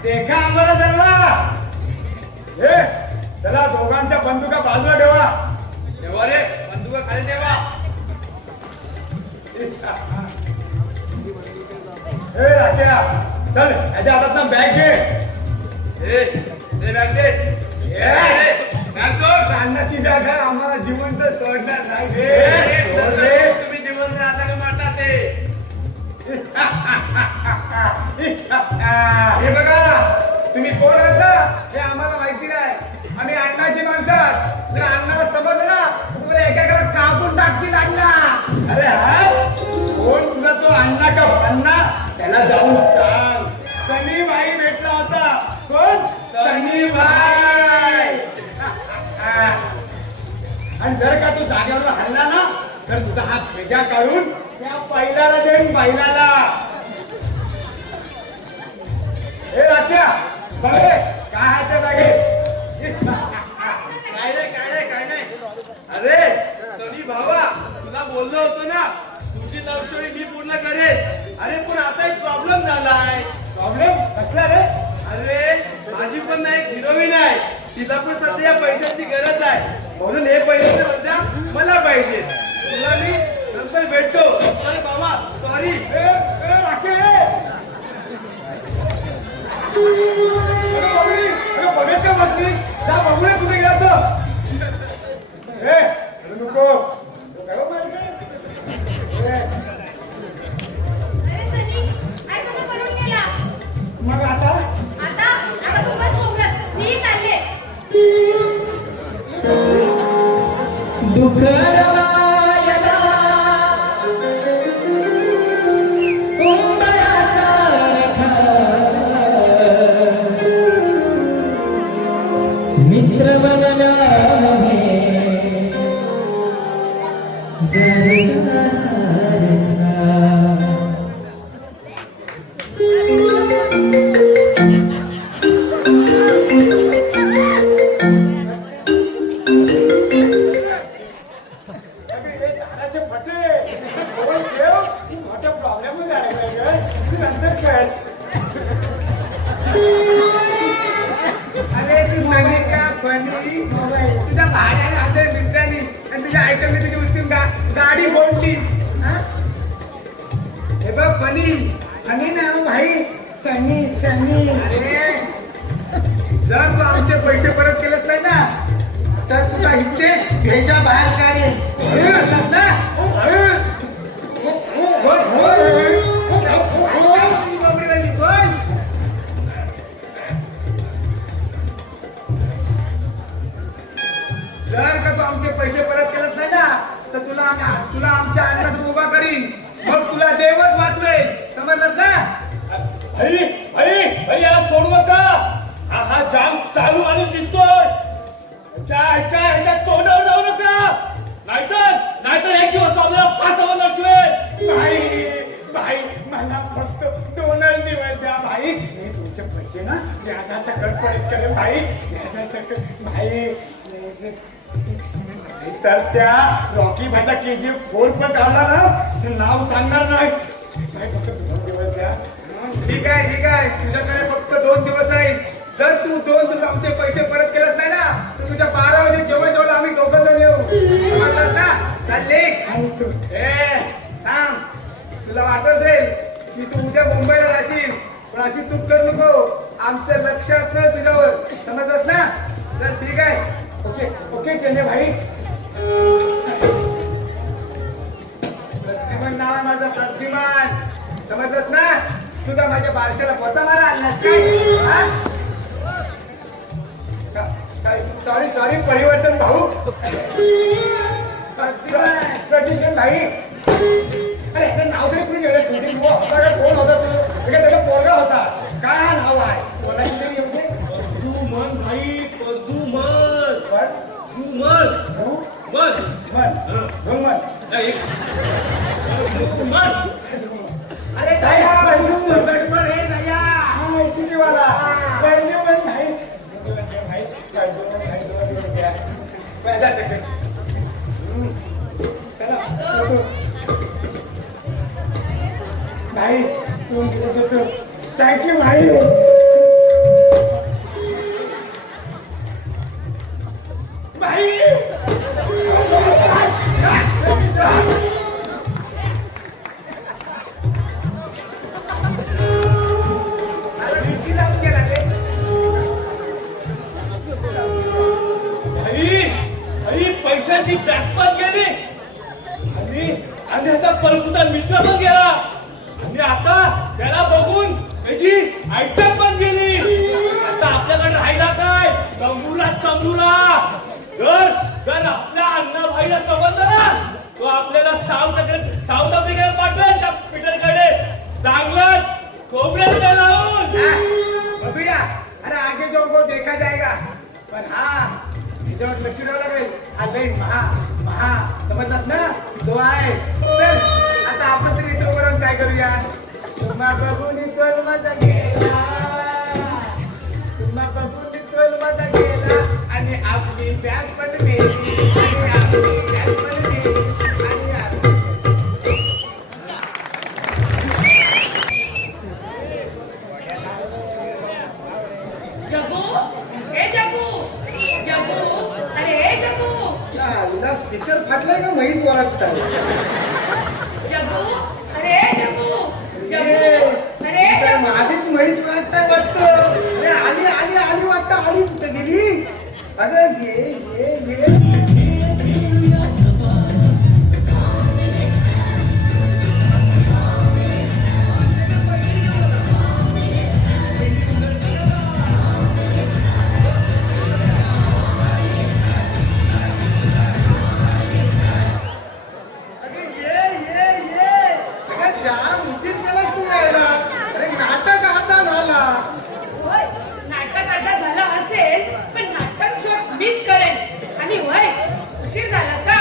देखा आम्हाला चला. चला दोघांच्या बंदुका बाजूला ठेवा. ठेवा रे बंदुका खाली ठेवा. राजा चल याच्या हातात बॅग घे. ते बॅग दे. अन्नाची बॅग आहे आम्हाला जिवंत सोडणार नाही. तुम्ही जिवंत राहता का मारता ते. हे बघा तुम्ही कोण आहात ना हे आम्हाला माहिती नाही. आम्ही अण्णाची माणसं. जर अण्णाला समजलं ना तुम्हाला एका कापून टाकतील अण्णा. अरे हा कोण तुला तो अण्णा का अण्णा त्याला जाऊन सांग. सनी भाई भेटला होता. कोण सनी भाई. आणि जर का तू जागेवर हल्ला ना तर तुझा हात भेजा काढून त्या बैलाला देईन. बैलाला हे राजा बघे काय आहे ते बघे. काय नाही. अरे सनी भावा तुला बोललो होतो ना तुझी लव्ह स्टोरी मी पूर्ण करेन. अरे पण आता एक प्रॉब्लेम झालाय. प्रॉब्लेम कसला रे. अरे माझी पण ना एक हिरोईन आहे. तिला पण सध्या पैशाची गरज आहे म्हणून हे पैसे सध्या मला पाहिजे. तुला मी नंतर भेटतो. अरे मामा सॉरी. राखे बघायच्या बसली त्या बघूया कुठे गेला नको. अरे सनी काय कधी पळून गेला मग आता आता आता खूपच खोबरत मी चालले दुःखरवायला उंबरासारखा मित्र बनल्यामध्ये जगण्यासारखा झाडाचे फटे मोठ्या प्रॉब्लेम नंतर काय. अरे तू सांगितलं का फणी तुझ्या भाड्याने हाते मित्रांनी आणि तुझ्या आयटमने तुझी उचलून गाडी बोलली. हे बघ फणी फणी ना भाई सनी सनी. अरे जर तू आमचे पैसे परत केलेच नाही ना तर तुला इथे घ्यायच्या बाहेर काढेल. जर का तू आमचे पैसे परत केलेच नाही ना तर तुला आमच्या अन्नात उभा करीन. मग तुला देवच वाचवेल. समजलंस ना. याला सोडू नका. हा जाम चालू आणि दिसतोय. ह्याच्या तोंडावर जाऊ नका. नाहीतर एक दिवस आपल्याला फासावं लागतोय. भाई मला फक्त 2च दिवस द्या भाई. मी तुमचे पैसे ना व्याजा सकट परत करेन भाई. व्याजा सकट भाई. तर त्या रॉकी भाईचा KGF4 पण काढला ना ते नाव सांगणार नाही. फक्त 2 दिवस द्या. ठीक आहे तुझ्याकडे फक्त 2 दिवस आहेत. जर तू 2 दिवस आमचे पैसे परत केलेच नाही ना तर तुझ्या 12 वाजे जेवण आम्ही 2 जण येऊ. समजलं ना. चालले थांब. तुला वाटत असेल की तू उद्या मुंबईला जाशील पण अशी चूक करू नको. आमचं लक्ष असणार तुझ्यावर. समजलंस ना. तर ठीक आहे. ओके केले भाई. प्रतिमान नाव आहे माझं प्रतिमान. समजलंस ना. तुझा माझ्या बारशाला पोचा मारा आणलास काय. सॉरी परिवर्तन भाऊ. प्रदूषण भाई. अरे याचं नाव तरी कुणी गेलं. तुझी होता का कोण होता तू. त्याचा पोरगा होता. काय हा नाव आहे बोलायची तरी येऊ दे. मन भाई मन. अरे काय हा गडबड हे नया वाला भाई थँक्यू भाई. पैशाची बॅग पण गेली आणि त्याचा परकुता मित्र पण गेला आणि आता त्याला बघून त्याची आयटम पण गेली. आता आपल्याकडे राहिला काय. तंबूला जर आपल्या अण्णाभाईला समजलं ना तो आपल्याला साऊथ आफ्रिकेला पाठवेल त्या पीटरकडे. चांगलं खोबऱ्यात लावून बघूया. अरे आगे जो को देखा जाएगा. पण त्याच्यावर लक्ष ठेवायला लागेल. आले महा समजलास ना. तो आहे. आता आपण तरी तोपर्यंत काय करूया. तुम्हा बघून तोल माझा गेला आणि आपली बॅग पण मेली आणि आपली बॅग पण मेली अरे जगू स्पीकर फाटलाय का माहीत वाटत. अगं ये अगं जाम उशीर केलास तू यायला. अरे नाटक आता झाला. होय नाटक अर्धा झाला असेल पण नाटक शॉट मीच करेन आणि होय उशीर झाला का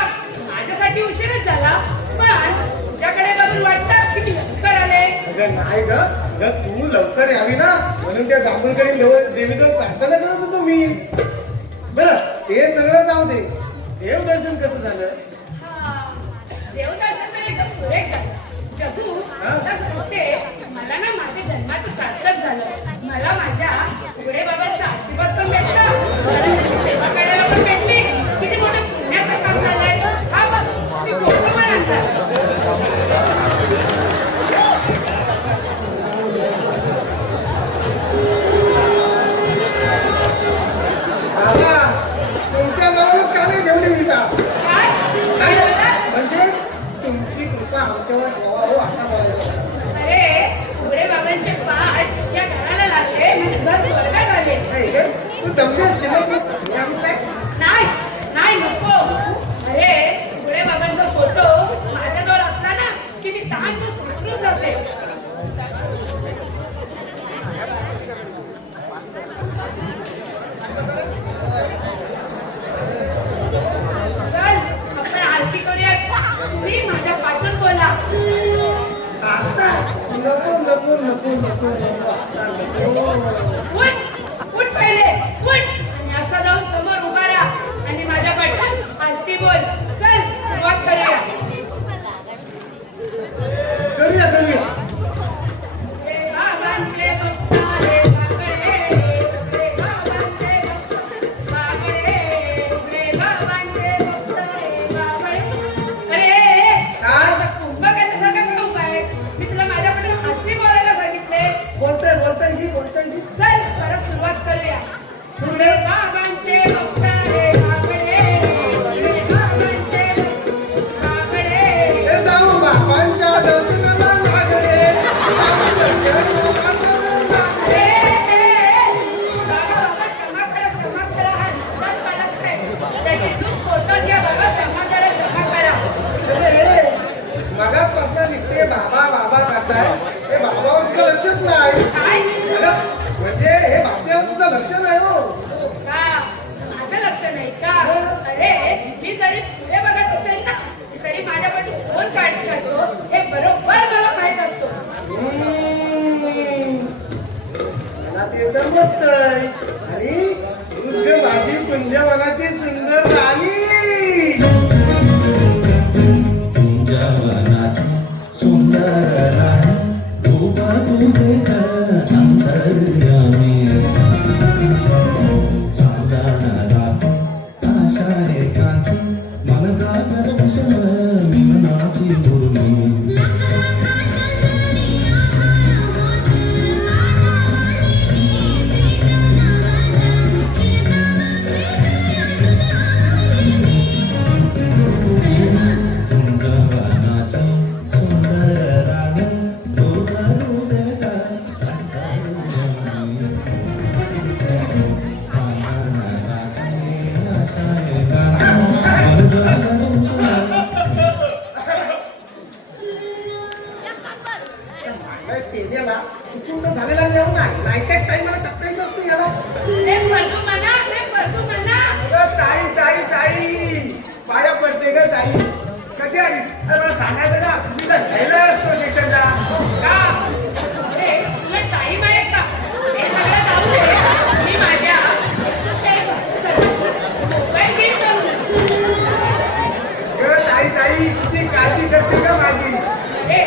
माझ्यासाठी उशीरच झाला पण तुझ्याकडे बघून वाटतं किती लवकर आले. अगं नाही ग अगं तू लवकर यावी ना म्हणून त्या जांभूळकरी देवीजवळ प्रार्थना करत होतो मी. बरं ते सगळं जाऊ दे. देवदर्शन कसं झालं? हा, देवदर्शन तर एकदम सुरेख झालं. जगू आता सांगते मला ना माझ्या जन्माचं सार्थक झालं. मला माझ्या पुढे बाबांचा आशीर्वाद पण भेटला. मला त्याची सेवा करायला पण भेटली. किती मोठं पुण्याचं काम झालंय. हा बघ मी फोटो पण आणला. बाबा तुमच्या जवळच का नाही ठेवली मी का? काय काय बोललास? म्हणजे तुमची कृपा आमच्यावर ठेवा हो असा बोलायचा. अरे पुढे बाबांचे पाय या घराला लागले म्हणजे घर स्वर्गात आले. नाही ग, तू दमलीस शिल्लक मी आम्ही काय? नाही नाही नको. अरे पुढे बाबांचा फोटो माझ्याजवळ असला ना की मी तहान विसरून जाते. चल आपण आरती करूया. तुम्ही माझ्या पाठून बोला. आता नको नको नको नको नको आता नको. उठ पहिले उठ आणि असा जाऊन समोर उभा राहा आणि माझ्या पाठून आरती बोल. चल सुरुवात करूया. करूया करूया. हे बाबांचे भक्त रे बागडे, उघडे बाबांचे भक्त बागडे, उघडे बाबांचे भक्त रे बागडे. अरे काय? असं कुंभकर्णाचा का कुंभ आहेस? मी तुला माझ्याकडून आरती बोलायला सांगितले. बोलताय की चल परत सुरुवात करूया. उघडे बाबांचे भक्त रे बागडे, उघडे बाबांचे भक्त बागडे. हे जाऊ बापांच्या दर्शनाला लागले. क्षमा करा हा निदान पालक आहे. त्याची चूक पोटात घ्या बाबा. क्षमा करा. मगापासून दिसते बाबा बाबा करताय. हे बाबावर तुझं लक्षच नाही. काय अगं, म्हणजे हे बापल्यावर तुझं लक्ष नाही हो. का माझं लक्ष नाही का? अरे मी जरी पुढे बघत असेल ना तरी माझ्याकडे फोन काढत राहतो हे बरोबर मला माहित असतो. मला ते समजतंय. आणि तुझ माझी कुंजवनाची सुंदर राणी. तुझ्या मनाची सुंदर राणी उभा तुझे अंतर्यामी साधारणा आशा एकाची मन जागर मी मनाची मुरली. चुकून तर झालेला नेऊ नाही. नाईटेक टाइमला टपकायचं असतं याला. प्रेम भरतो म्हणा. अगं ताई पाया पडते ग ताई. कधी आलीस? अरे मला सांगायचं ना मी तर घ्यायला असतो स्टेशनला. का? अरे तुला टाइम आहे का? हे सगळं जाऊ दे. मी माझ्या मोबाईल गेम करू. ग ताई किती काळजी करते ग माझी. अरे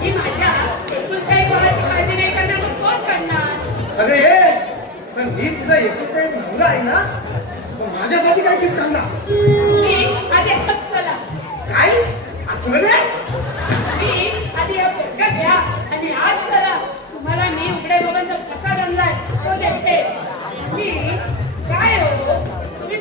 मी माझ्या एकुलत्या एक मुलाची काळजी नाही करणार मग कोण करणार? अगं ये पण मी तुझा एकुलता एक मुलगा आहे ना. मग माझ्यासाठी काय गिफ्ट आणला? मी आधी एकच चला. काय तुला? मी आधी हा पोरगा घ्या आणि आज चला तुम्हाला मी उघडे बाबांचा प्रसाद आणलाय तो देते. मी काय हो तुम्ही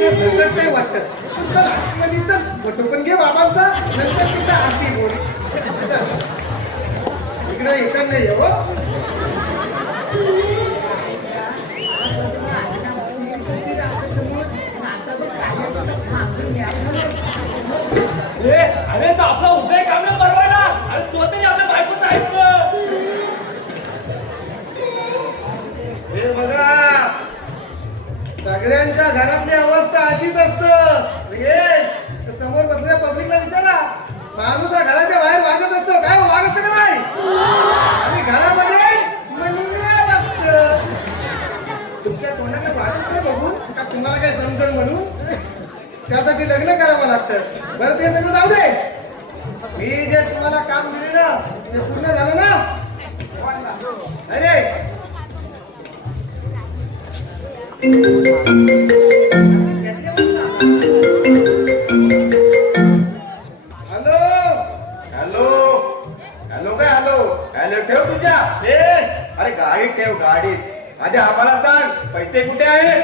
काय भरकत नाही वाटत. चल आतमध्ये चल, फोटो पण घे बाबांचा, नंतर तिचा आरती बोल. इकडे नाही हो. अरे तो आपला उदय काम नाही परवायला. अरे तो तरी आपल्या बायकोचा ऐकलं. हे बघा, सगळ्यांच्या घरातली अवस्था अशीच असतं. हे समोर बसलेल्या पब्लिकला विचारा, माणूस हा घराच्या बाहेर वागत असतो काय, वागत का नाही, आणि घरामध्ये मनोनियाम असतं. तुमच्या तोंडाकडे वागत नाही बघून का तुम्हाला काय समजण म्हणून त्यासाठी लग्न करावं लागतं. बरं ते सगळं जाऊ दे. मी जे तुम्हाला काम दिले ना ते पूर्ण झालं ना. अरे हॅलो हॅलो हॅलो काय हॅलो हॅलो ठेव तुझ्या ए अरे गाडी ठेव गाडीत. आधी आम्हाला सांग पैसे कुठे आहेत.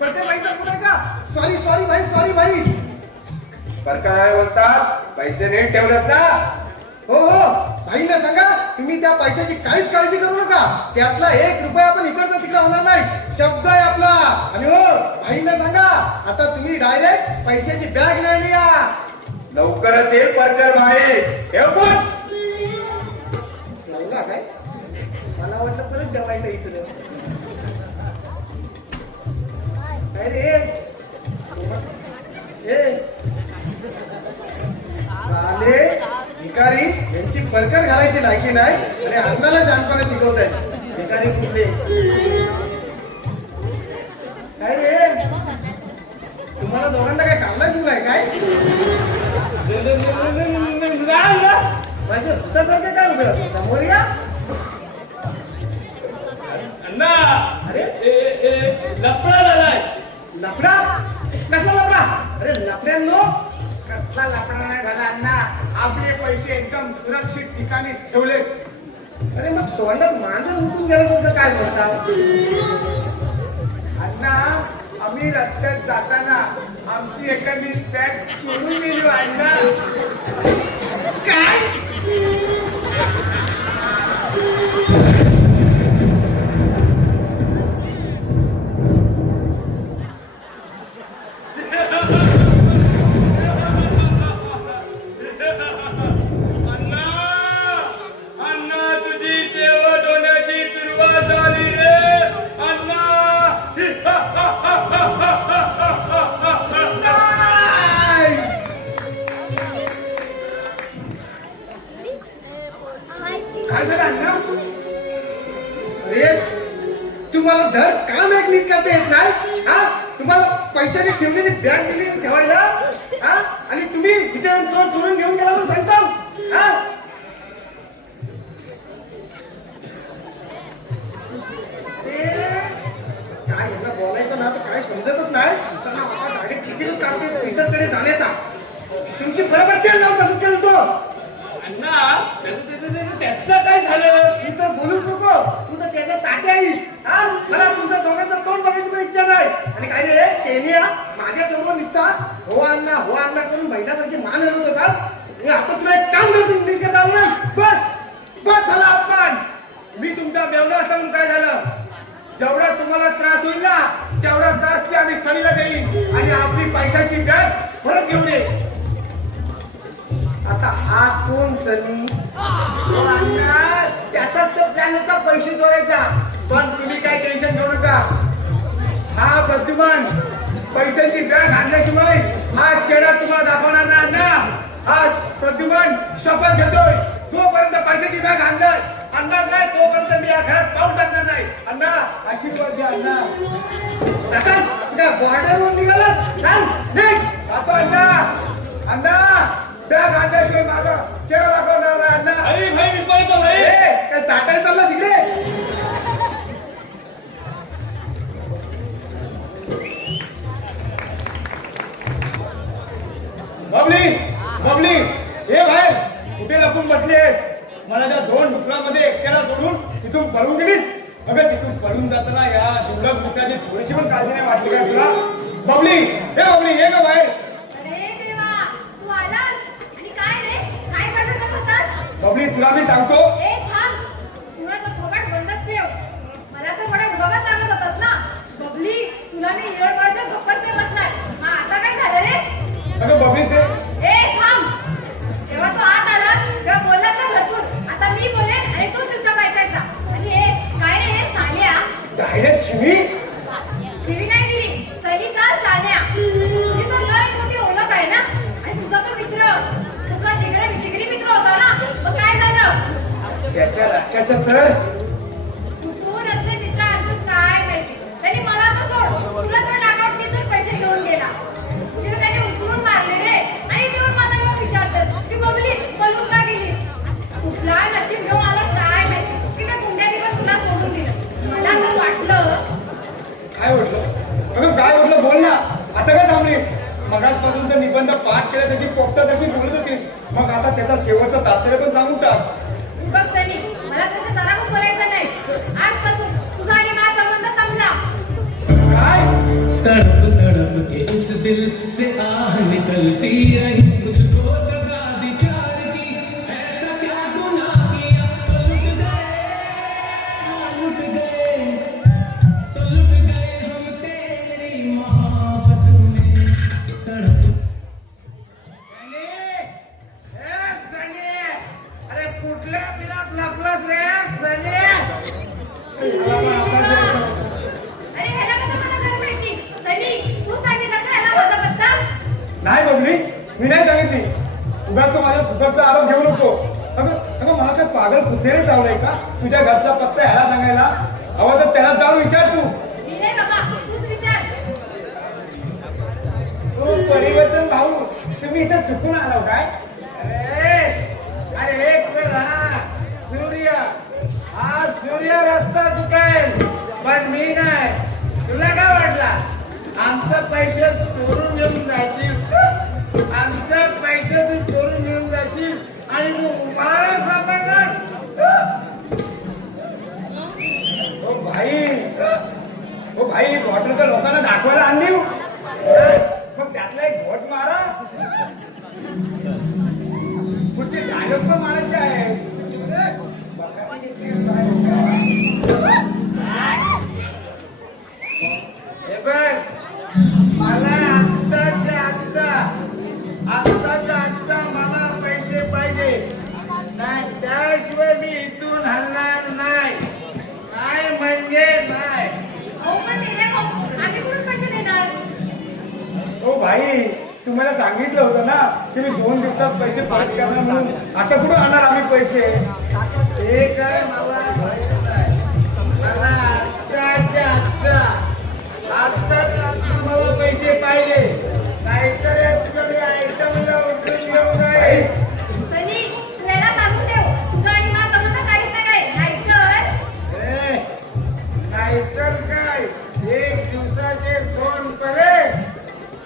पण ते पैसा कुठे का. सॉरी सॉरी भाई, सॉरी भाई. बर काय बोलतात, पैसे नीट ठेवलेस ना. हो हो भाईंना सांगा, तुम्ही त्या पैशाची काहीच काळजी करू नका. त्यातला 1 रुपया पण इकडचा तिकडे होणार नाही. शब्द आहे आपला. आणि हो भाईंना सांगा, आता तुम्ही डायरेक्ट पैशाची बॅग नाही या. लवकरच येईल परकर भाई. ठेव पण. लावला काय, मला वाटलं परत जेवायचं इथलं. काय रे ए साले भिकारी यांची परकर घालायची लायकी नाही आणि अन्नाला जानपणा शिकवत आहे. भिकारी कुठले काय रे, तुम्हाला दोघांना काय कामला शिवलाय काय. माझ्या भूतासारखं काय उभे राहतो, समोर या. अण्णा अरे लपडा झालाय. लफडा कसला लफडा. अरे लफड्यांनो, कसला लफडा नाही झाला अण्णा. आपले पैसे एकदम सुरक्षित ठिकाणी ठेवले. अरे मग तोंडात मांजर उठून गेलं तुमचं काय बोलता. अण्णा आम्ही रस्त्यात जाताना आमची एखादी बॅग चोरून गेली अण्णा. काय अण्णा अण्णा तुझी शेवट होण्याची सुरुवात झाली रे अण्णा. काय झालं अण्णा. अरे तुम्हाला धड काम एक नीट करता येत नाही. हा तुम्हाला पैशाने ठेवलेली बॅग दिली ठेवायला, हा आणि तुम्ही इथे चोर चोरून घेऊन गेला म्हणून सांगता. हा काय यांना बोलायचं ना तर काय समजतच नाही. चला आता डायरेक्ट तिकीटच काढते इतरकडे जाण्याचा. तुमची बरोबर तेल लावून कसं केलं तो. अण्णा त्याचं काय झालं. तू तर बोलूच नको, तू तर त्याच्या ताटे आहेस. हा मला तुमच्या दोघांचं तोंड बघायची पण इच्छा नाही. आणि काय रे केनिया माझ्या समोर निसता हो अण्णा करून महिन्यासारखी मान हलवत होतास. आता तुला एक काम करतो, नेमकं जाऊ नाही. बस झाला अपमान. मी तुमचा बेवडा सांगून काय झालं. जेवढा तुम्हाला त्रास होईल ना तेवढा त्रास ते आम्ही सणीला देईन आणि आपली पैशाची बॅग परत घेऊन ये. आता हा कोण सनी. त्याचाच तो प्लॅन होता पैसे चोरायचा. पण तुम्ही काही टेन्शन घेऊ नका. हा प्रद्युमन पैशांची बॅग आणल्याशिवाय हा चेहरा तुम्हाला दाखवणार नाही अण्णा. हा प्रद्युमन शपथ घेतोय, जोपर्यंत पैशाची बॅग आणणार नाही तोपर्यंत मी या घरात पाऊल टाकणार नाही. अण्णा आशीर्वाद द्या अण्णा. आता त्या बॉर्डरवर निघाला आता अण्णा बॅग आणल्याशिवाय माझा चेहरा दाखवणार नाही अण्णा. अरे भाई मी पळतो भाई. काय साठायला चालला तिकडे. बबली हे बाहेर कुठे लपून बसली आहेस. मला त्या 2 डुकरामध्ये एकट्याला सोडून तिथून पळून गेलीस. अगं तिथून पडून जाताना या दुर्लभ मित्राची थोडीशी पण काळजी नाही वाटली काय तुला? बबली, हे बबली, ये का बाहेर. अरे देवा, तू आलास आणि काय रे, काय करत होतास? बबली, तुला मी सांगतो. ए थांब, तुला तो थोबाड बंदच ठेव. मला तर थोडा उभाच लागत होतास ना. बबली, तुला मी येळ वर्ष गप्पच नाही बसणार. मग आता काय झालं रे? अगं बबली, ते ए थांब, तेव्हा तो आत आलास तेव्हा बोललास ना भरपूर. आता मी बोलेन आणि तू चुपचाप ऐकायचा. आणि हे काय रे, हे साल्या? डायरेक्ट शिवी. शिवी नाही दिली, सनीचा शाण्या. तुझी तर लय मोठी ओळख आहे ना. आणि तुझा तो मित्र, तुझा जिगरी मित्र होता ना. मग काय झालं? त्याच्या राख्याच्या तर चुकून असले मित्र आमचं काय माहिती. त्यांनी मला तर सोड, तुला तर डागावून तिथून पैसे घेऊन गेला. तुझी तर त्याने उचलून मारले रे. आणि तेव्हा मला येऊन विचारतात की बबली पळून का गेलीस? कुठला नशीब घेऊन आला काय माहिती की त्या गुंड्याने पण तुला सोडून दिलं. मला तर वाटलं. काय म्हटलं? अगं काय म्हटलं, बोल ना. आता काय थांबली? मगाचपासून तर निबंध पाठ केला, त्याची पोपटा तशी बोलत होती. मग आता त्याचा शेवटचा तात्पर्य पण सांगून टाक. बघ सनी, मला तुझं जरा पण बोलायचं नाही. आजपासून तुझा आणि माझा संबंध संपला. काय? तड़प तड़प के इस दिल से आह निकलती रही, मुझको सजा दी प्यार की, ऐसा क्या गुनाह किया तो लुट गए तो लुट गए हम तेरी मोहब्बत में. तड़प अरे कुठल्या बिलात लपलास रे सनी? अरे ह्याला कसं मला घर भेटली? सनी, तू सांगितलं का ह्याला माझा पत्ता? नाही बबली, मी नाही सांगितली. उगाच तो माझ्या फुकटचा आरोप घेऊ नको. अगं मला काय पागल कुत्रे चावलंय का तुझ्या घरचा पत्ता ह्याला सांगायला? हवं तर त्याला जाऊन विचार तू. मी नाही बाबा, तूच विचार. तू परिवर्तन भाऊ, तुम्ही इथं चुकून आलो काय? अरे एक वेळ हा सूर्य, हा सूर्य रस्ता चुकेल पण मी नाही. तुला काय वाटला आमचं पैसे तू चोरून घेऊन जाशील? आमचं पैसे तू चोरून घेऊन जाशील आणि तू उभारा सापडणार? ओ भाई बॉटल तर लोकांना दाखवायला आणली हो. मग त्यातला एक घोट मारा. पुढचे डायलॉग पण मारायचे आहे. हे बघ, मला आत्ताच्या आत्ता मला पैसे पाहिजे. नाही त्याशिवाय मी इथून हलणार नाही. नाही म्हणजे नाही. अहो पण मेल्या भाऊ, आम्ही कुठून पैसे देणार? ओ भाई, तुम्हाला सांगितलं होतं ना की मी 2 दिवसात पैसे पाठ करणार म्हणून. आता कुठं आणणार आम्ही पैसे? हे काय मला माहित नाही. मला आत्ताच्या आत्ता मला पैसे पाहिजे. नाहीतर या तुझ्या आयटमला उठून घेऊ नये. सनी, तू याला सांगून ठेव, तुझा आणि माझा संबंध काहीच नाही काय. नाहीतर नाहीतर काय? 1 दिवसाचे फोन करे.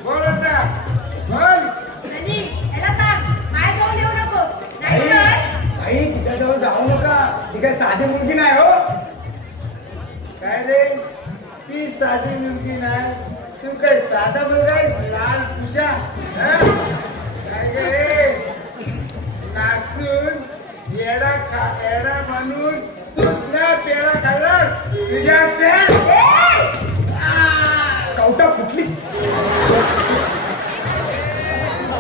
बोल आता, बोल. सनी, याला सांग, बाहेर जाऊन येऊ नकोस. नाहीतर भाई तिच्याजवळ जाऊ नका. ती काय साधी मुलगी नाही हो. काय रे, ती साधी मुलगी नाही. तू काय साधा मुलगा आहे? लाल पुषा काय रे? नाचून येडा म्हणून तुझ्या पेढा खाल्लास? तुझ्या कवटा फुटली.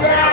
त्या